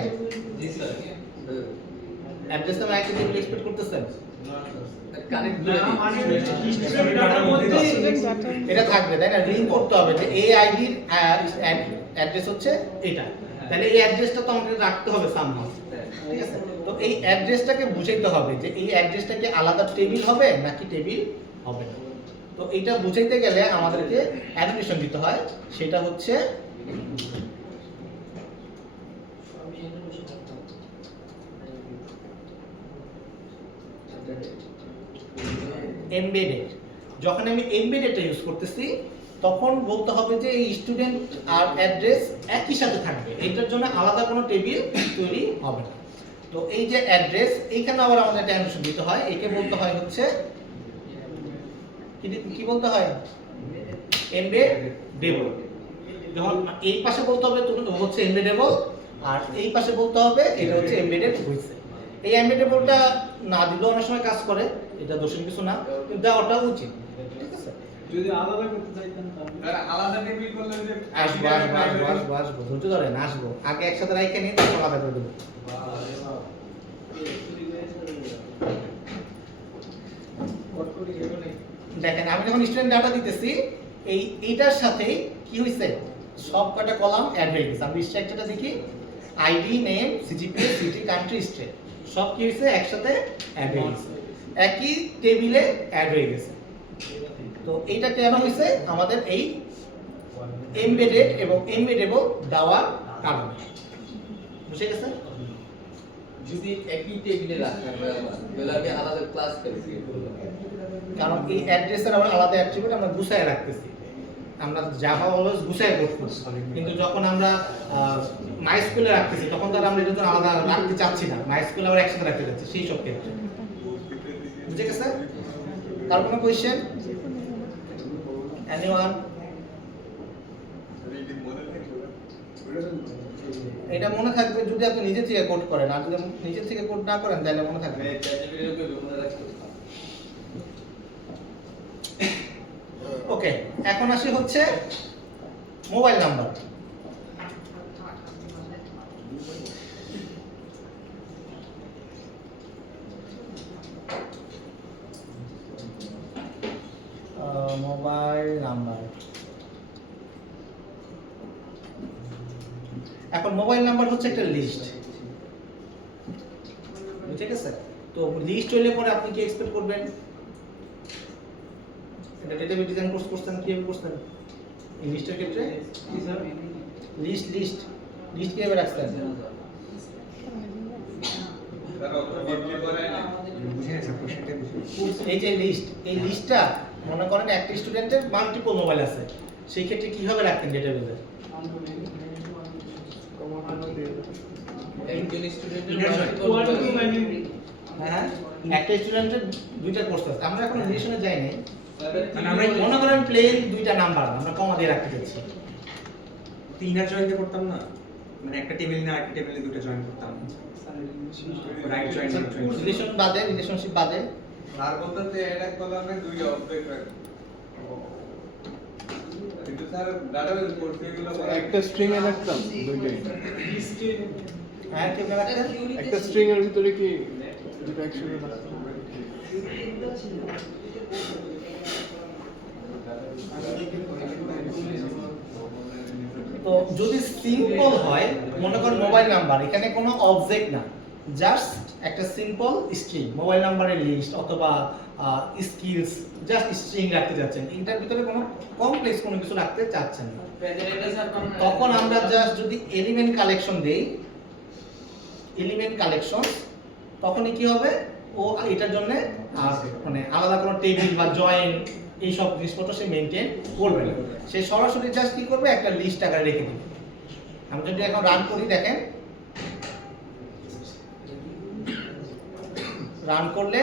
জি স্যার অ্যাড্রেস নামে আরেকটা টেবিল এক্সপেক্ট করতেছেন? কানেক্ট করে না দিই মানে স্টুডেন্ট ডাটার মধ্যে Student data। এটা থাকবে তাই না? লিংক করতে হবে যে এই আইডির অ্যাড্রেস হচ্ছে এটা, তাহলে এই অ্যাড্রেসটা তো আমাকে রাখতে হবে সামহাউ, ঠিক আছে? তো এই অ্যাড্রেসটাকে বুঝাইতে হবে যে এই অ্যাড্রেসটা কি আলাদা টেবিল হবে নাকি টেবিল হবে না। তো এটা বুঝাইতে গেলে আমাদেরকে অ্যানোটেশন দিতে হয়, সেটা হচ্ছে এমবেডেড। যখন আমি এমবেডেডটা ইউজ করতেছি তখন বলতে হবে যে এই স্টুডেন্ট আর অ্যাড্রেস একই সাথে থাকবে, এটার জন্য আলাদা কোনো টেবিল তৈরি হবে না। তো এই যে অ্যাড্রেস, এইখানে আবার আমাদের একটা অ্যানোটেশন দিতে হয়, একে বলতে হয় হচ্ছে কি বলতে হয়? এমবেডেবল। যখন এই পাশে বলতে হবে তুমি হচ্ছে এমবেডেবল, আর এই পাশে বলতে হবে এটা হচ্ছে এমবেডেড হইছে। এই এমবেডেবলটা না দিলেও অনেক সময় কাজ করে, এটা দোষের কিছু না, কিন্তু দেওয়াটা উচিত, ঠিক আছে? যদি আলাদা করতে চাইতেন তাহলে আলাদা টেবিল করলে যে আসবো ধৈর্য ধরেন, আসবো আগে একসাথে রাইখে নিয়ে তারপর আলাদা করে দেবো। দেখেন আমি যখন স্টুডেন্ট ডাটা দিতেছি এইটার সাথে কি হইছে? সব কটা কলাম অ্যাড হয়ে গেছে। আমি স্ট্রাকচারটা দেখি, ID, name, CGPA, city, country, state সব কি হইছে? একসাথে অ্যাড হয়ে গেছে, একই টেবিলে অ্যাড হয়ে গেছে। তো এইটা কেন হইছে? আমাদের এই এমবেডেড এবং এমবেডেবল দেওয়ার কারণে। বুঝে গেছে? যদি একই টেবিলে রাখেন তাহলে আমি আলাদা ক্লাস করছি কারণ এই অ্যাড্রেসের আমরা আলাদা অ্যাট্রিবিউট আমরা গুছায় রাখতেছি। আমরা জাভা অলওয়েজ গুছায় কোড করছি, কিন্তু যখন আমরা মাইস্কুলে রাখতেছি তখন তো আর আমরা এটা আলাদা রাখতে চাচ্ছি না, মাইস্কুলে আমরা একসাথে রাখতে চাচ্ছি সেই সব ক্ষেত্রে। বুঝে গেছে? তার কোনো কোয়েশ্চেন? এনিওয়ান? এটা মনে থাকবে যদি আপনি নিজে থেকে কোড করেন, আর যদি নিজে থেকে কোড না করেন তাহলে মনে থাকবে। ওকে, এখন আসি হচ্ছে মোবাইল নাম্বার। মোবাইল নাম্বার, এখন মোবাইল নাম্বার হচ্ছে একটা লিস্ট, ঠিক আছে? তো লিস্ট হইলে পরে আপনি কি এক্সপেক্ট করবেন? এটা ডেটাবেস ডিজাইন কোর্স করছেন, কিভাবে করছেন এই লিস্টের ক্ষেত্রে? লিস্ট লিস্ট লিস্ট কিভাবে রাখছেন? তারা ডিপলি করে না এই যে লিস্ট, এই লিস্টটা মনে করেন একটা স্টুডেন্টের মাল্টিপল মোবাইল আছে, সেই ক্ষেত্রে কিভাবে রাখতেন ডেটাবেসে? একজন স্টুডেন্টের হ্যাঁ, একটা স্টুডেন্টের দুইটা কোর্স আছে, আমরা এখন রিলেশনে যাই নাই, মানে আমরা মনে করেন প্লেন দুইটা নাম্বার আমরা কমা দিয়ে রাখতে চাচ্ছি, ইনার জয়েন্টে করতাম না, মানে একটা টেবিল না একটা টেবিলে দুটো জয়েন করতাম, রাইট জয়েন্ট রিলেশন বাদে, রিলেশনশিপ বাদে। আর বলতে এটা কলামে দুইটা অবজেক্ট রাখবে, কিন্তু স্যার ডাটাবেস কোর্সে এগুলো একটা স্ট্রিং এ রাখতাম দুইটাই। হ্যাঁ, কিভাবে রাখতেন? একটা স্ট্রিং এর ভিতরে কি দুটো একসাথে রাখতাম? তো যদি সিম্পল হয়, মনে করেন মোবাইল নাম্বার, এখানে কোনো অবজেক্ট না, জাস্ট একটা সিম্পল স্ট্রিং, মোবাইল নাম্বারের লিস্ট অথবা স্কিলস, জাস্ট স্ট্রিং রাখতে যাচ্ছেন, এটার ভিতরে কোনো কমপ্লেক্স কোনো কিছু রাখতে চাচ্ছেন না, তখন আমরা জাস্ট যদি এলিমেন্ট কালেকশন দেই, এলিমেন্ট কালেকশন তখনই কি হবে, ও এটার জন্য মানে আলাদা কোনো টেবিল বা জয়েন্ট এইসব জিনিসপত্র সে মেনটেন করবে না, সে সরাসরি জাস্ট কি করবে, একটা লিস্ট আকারে রেখে দিবে। আমি যদি এখন রান করি, দেখেন রান করলে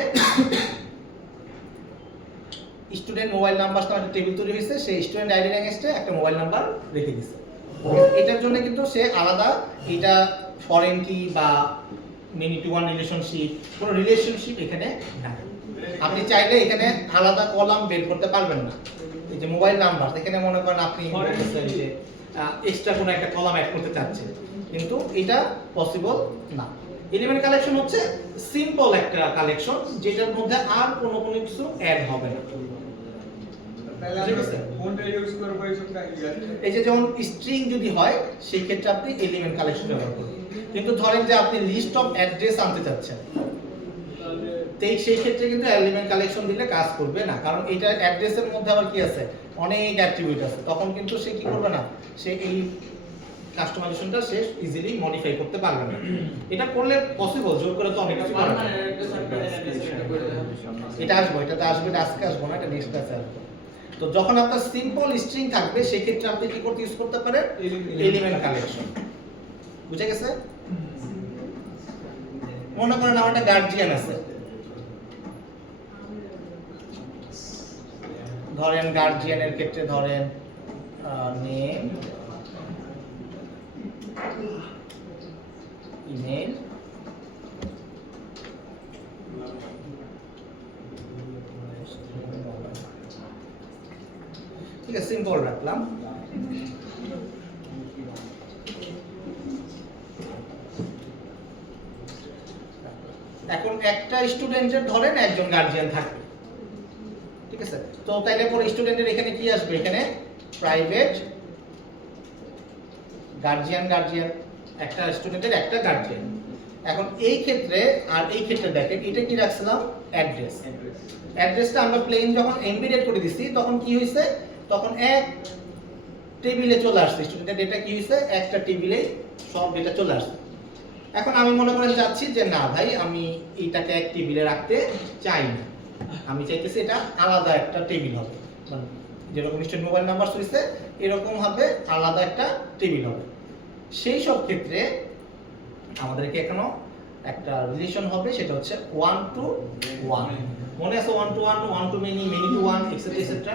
স্টুডেন্ট মোবাইল নাম্বার তো একটা টেবিল তৈরি হয়েছে, সেই স্টুডেন্ট আইডি এগেইনস্টে একটা মোবাইল নাম্বার রেখে দিচ্ছে। এটার জন্য কিন্তু সে আলাদা এটা ফরেন কি বা মেনি টু ওয়ান রিলেশনশিপ, কোনো রিলেশনশিপ এখানে না। আপনি চাইলে এখানে আলাদা কলাম বের করতে পারবেন না। এই যে মোবাইল নাম্বার, এখানে মনে করেন আপনি বলতেছেন যে এক্সট্রা কোনো একটা কলাম অ্যাড করতে চাচ্ছেন, কিন্তু এটা পসিবল না। এলিমেন্ট কালেকশন হচ্ছে সিম্পল একটা কালেকশন যেটার মধ্যে আর কোনো কিছু অ্যাড হবে না। তাহলে ঠিক আমরা আছে? কোনটা ইউজ করব এইসব কাহিনী এই যে যেমন স্ট্রিং যদি হয় সেই ক্ষেত্রে আপনি এলিমেন্ট কালেকশন ব্যবহার করবেন, কিন্তু ধরেন যে আপনি লিস্ট অফ অ্যাড্রেস আনতে চাচ্ছেন, সেই ক্ষেত্রে কিন্তু এলিমেন্ট কালেকশন দিলে কাজ করবে না, কারণ এটা অ্যাড্রেসের মধ্যে আবার কি আছে, অনেক অ্যাট্রিবিউট আছে, তখন কিন্তু সে কি করবে না, সে এই কাস্টমাইজেশনটা সে ইজিলি মডিফাই করতে পারবে না। এটা করলে পসিবল, জোর করে তো অনেক কিছু করা যায়। এটা আসবো, এটাতে আসবে, এটা আজকে আসবো না, এটা নেক্সট ক্লাসে আসবে। তো যখন আপনার সিম্পল স্ট্রিং থাকবে সেই ক্ষেত্রে আপনি কি করতে ইউজ করতে পারেন, এলিমেন্ট কালেকশন। বুঝে গেছে? মনে করেন আমার একটা গার্জিয়ান আছে, ধরেন গার্জিয়ানের ক্ষেত্রে ধরেন নেম, ইমেল, ঠিক আছে, সিম্পল রাখলাম। এখন একটা স্টুডেন্টের ধরেন একজন গার্জিয়ান থাকবে, ঠিক আছে, তো তাইলে পরে স্টুডেন্টের এখানে কি আসবে, এখানে প্রাইভেট গার্জিয়ান, একটা স্টুডেন্টের একটা গার্জিয়ান। এখন এই ক্ষেত্রে আর এই ক্ষেত্রে দেখেন এটা কি রাখছিলাম, অ্যাড্রেস। অ্যাড্রেসটা আমরা প্লেন যখন এমবেডেড করে দিছি তখন কি হইছে, তখন এক টেবিলে চলে আসছে স্টুডেন্টের ডেটা, কি হইছে, একটা টেবিলে সব ডেটা চলে আসছে। এখন আমি মনে করেন চাচ্ছি যে না ভাই, আমি এইটাকে এক টেবিলে রাখতে চাই না, আমি চাইতেছি এটা আলাদা একটা টেবিল হবে, মানে যেরকম স্টুডেন্ট মোবাইল নাম্বার হইছে এরকম হবে আলাদা একটা টেবিল হবে। সেই সব ক্ষেত্রে আমাদেরকে এখনো একটা রিলেশন হবে, সেটা হচ্ছে 1 to 1। মনে আছে 1 to 1, 1 to many, many to 1, etcetera etcetera.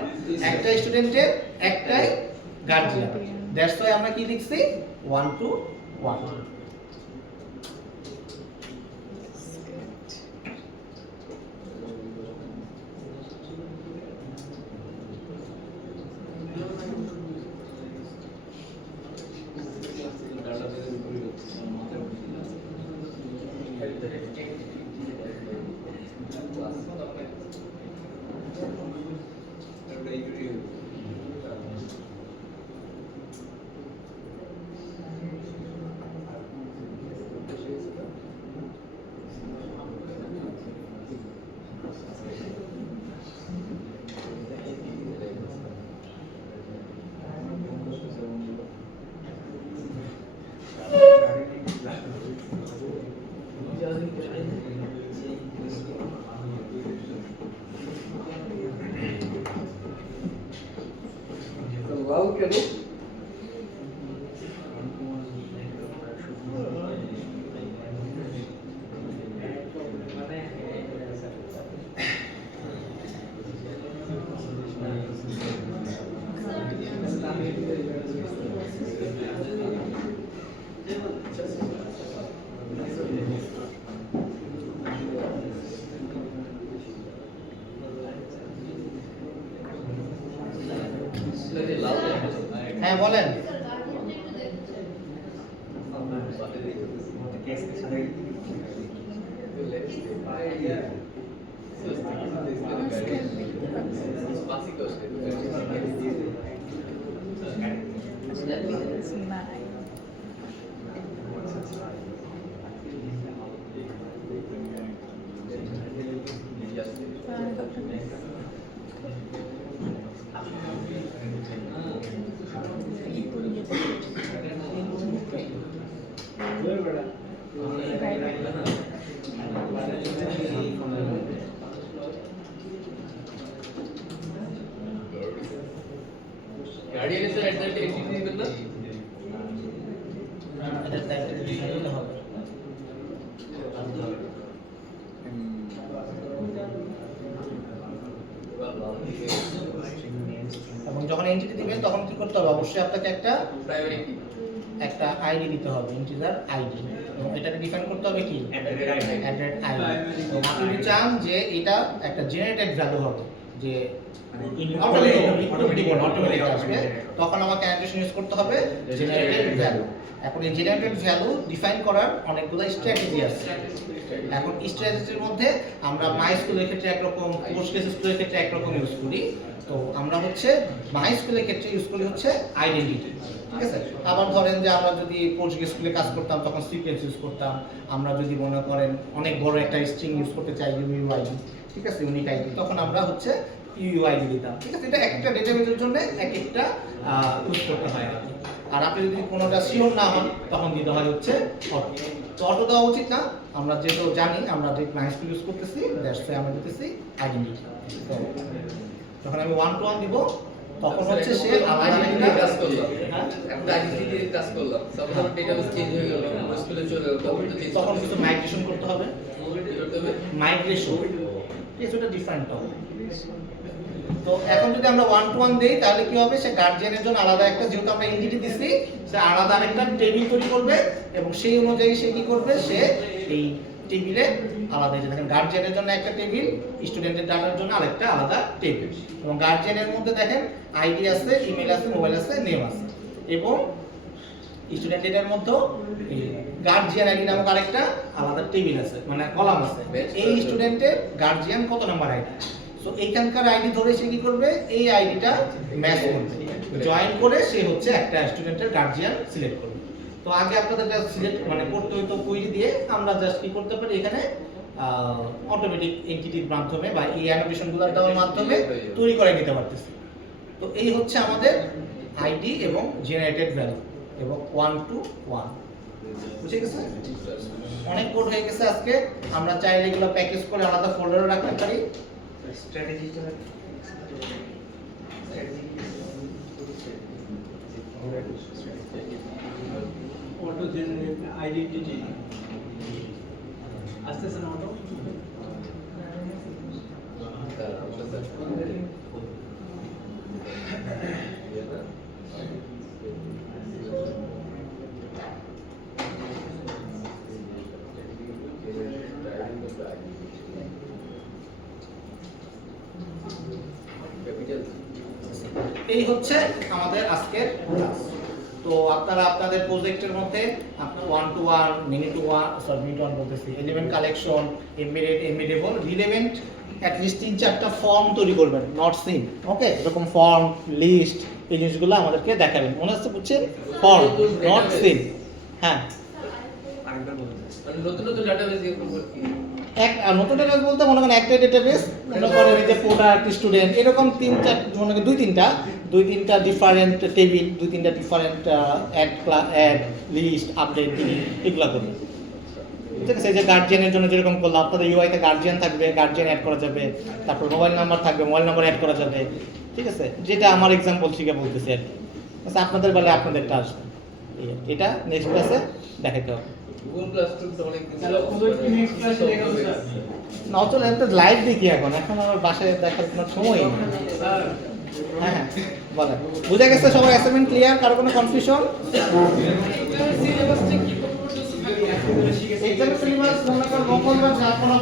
একটা স্টুডেন্টের একটাই গার্জিয়ান, দ্যাটস ওয়াই আমরা কি লিখছি 1 to 1। লাল কেন? হ্যাঁ বলেন। It's nine. গার্ডিয়ান এর অ্যাড্রেস এন্টিটি দিবেন না? এটা টাইটেল দিতে হবে। এবং যখন এন্টিটি দিবেন তখন কি করতে হবে, অবশ্যই আপনাকে প্রাইমারি কি? একটা আইডি দিতে হবে, ইন্টিজার আইডি, এবং এটাকে ডিফাইন করতে হবে কি, অ্যাড্রেস আইডি। এবং আপনি যদি চান যে এটা একটা জেনারেটেড ভ্যালু হবে, যে অটোমেটিক আসবে, তখন আমাকে অ্যাড্রেস ইউজ করতে হবে জেনারেটেড ভ্যালু। এখন এই জেনারেটেড ভ্যালু ডিফাইন করার অনেকগুলো স্ট্র্যাটেজি আছে। এখন স্ট্র্যাটেজির মধ্যে আমরা মাইস্কুলের ক্ষেত্রে একরকম, পোস্টগ্রেসকুলের ক্ষেত্রে একরকম ইউজ করি। তো আমরা হচ্ছে মাইস্কুলের ক্ষেত্রে ইউজ করি হচ্ছে আইডেন্টিটি, ঠিক আছে। আবার ধরেন যে আমরা যদি পোস্টগ্রেসকুলে কাজ করতাম তখন সিকোয়েন্স ইউজ করতাম। আমরা যদি মনে করেন অনেক বড় একটা স্ট্রিং ইউজ করতে চাই, ইউআইডি, ঠিক আছে, ইউনিক আইডি, তখন আমরা হচ্ছে ইউআইডি দিতাম, ঠিক আছে। এটা একটা ডেটাবেসের জন্য এক একটা ইউজ করতে হয়। আর আপনি যদি কোনোটা শিওর না হন তখন দিতে হয় হচ্ছে অটো। তো অটো দেওয়া উচিত না, আমরা যেহেতু জানি আমরা যে মাইস্কুল ইউজ করতেছি, দ্যাটস ওয়াই আমরা দিতেছি আইডেন্টিটি। তো যখন আমি 1 to 1 দিব তখন হচ্ছে সে আলাদা আইডেন্টিটি একটা কাজ করলাম। হ্যাঁ, একটা আইডেন্টিটি দিয়ে কাজ করলাম। সাপোজ আমার ডেটাবেস চেঞ্জ হয়ে গেল, স্কুলে চলে গেল, তখন তো চেঞ্জ তখন কিছু মাইগ্রেশন করতে হবে, করতে হবে। মাইগ্রেশন, কিছুটা ডিফারেন্ট হবে। তো এখন যদি আমরা 1 to 1 দেই তাহলে কি হবে, সে গার্জিয়ানের জন্য আলাদা একটা, যেহেতু আমরা এন্টিটি দিচ্ছি, সে আলাদা একটা টেবিল তৈরি করবে এবং সেই অনুযায়ী সে কি করবে, সে এই টেবিলে আলাদা, যে দেখেন গার্জিয়ানের জন্য একটা টেবিল, স্টুডেন্টের ডাটার জন্য আরেকটা আলাদা টেবিল। এবং গার্জিয়ানের মধ্যে দেখেন আইডি আছে, ইমেল আছে, মোবাইল আছে, নেম আছে, এবং স্টুডেন্টের মধ্যে গার্জিয়ান আইডি নামক আরেকটা আলাদা টেবিল আছে, মানে কলাম আছে। এই স্টুডেন্টের গার্জিয়ান কত নাম্বার আইডি, সো এইখানকার আইডি ধরে সে কি করবে, এই আইডিটা ম্যাচ করবে, জয়েন করে সে হচ্ছে একটা স্টুডেন্টের গার্জিয়ান সিলেক্ট করবে। তো আগে আপনাদের যা সিলেক্ট মানে করতে হতো কুইরি দিয়ে, আমরা জাস্ট কি করতে পারি, এখানে অটোমেটিক এন্টিটির মাধ্যমে বা এই অ্যানোটেশনগুলো দেওয়ার মাধ্যমে তৈরি করে নিতে পারতেছি। তো এই হচ্ছে আমাদের আইডি এবং জেনারেটেড ভ্যালু এবং 1 to 1, বুঝে গেছে? অনেক কোড হয়ে গেছে আজকে। আমরা চাইলে এগুলো প্যাকেজ করে আলাদা ফোল্ডারে রাখতে পারি। স্ট্র্যাটেজি অটো জেনারেট আইডেন্টিটি আসতেছে না অটো? এই হচ্ছে আমাদের আজকের ক্লাস। তো আপনারা আপনাদের প্রজেক্টের মধ্যে আপনার 1 to 1, mini to 1, sorry mini to 1 বলতেছি, element collection, embedded, embeddable, relevant, at least 3-4টা ফর্ম তৈরি করবেন, নট সিন, ওকে। এরকম ফর্ম, লিস্ট, এই জিনিসগুলো আমাদেরকে দেখাবেন, মনে হচ্ছে, বুঝছেন? ফর্ম, নট সিন, হ্যাঁ। আরেকবার বলুন। মানে নতুন নতুন ডাটাবেস এরকম কি? এক নতুন ডেটাবেস বলতে মনে করেন একটা ডেটাবেস, মনে করেন এই যে প্রোডাক্ট, স্টুডেন্ট, এরকম 3-4, মনে করেন 2-3টা ডিফারেন্ট টেবিল, 2-3টা ডিফারেন্ট অ্যাড, লিস্ট, আপডেট, এগুলো করবে, ঠিক আছে। এই যে গার্জিয়ানের জন্য যেরকম করলাম, আপনাদের ইউআইতে গার্জিয়ান থাকবে, গার্জিয়ান অ্যাড করা যাবে, তারপর মোবাইল নাম্বার থাকবে, মোবাইল নাম্বার অ্যাড করা যাবে, ঠিক আছে। যেটা আমার এক্সাম্পল থেকে বলতেছি আর কি, আচ্ছা আপনাদের বেলায় আপনাদেরটা আসবে। এটা নেক্সট ক্লাসে দেখাতে হবে। গুগল ক্লাসরুম তো অনেক কিছু তাহলে ওদের কি নেক্সট ক্লাসে দেখাবো স্যার? না চলে একটা লাইভ দেখি এখন আমার বাসায় দেখার কোনো সময় নেই। স্যার হ্যাঁ হ্যাঁ বলেন, বুঝে গেছে সবার? Assignment clear? কারো কোনো কনফিউশন? এক্সামের সিলেবাস মনে করেন রকম বা যা কোনো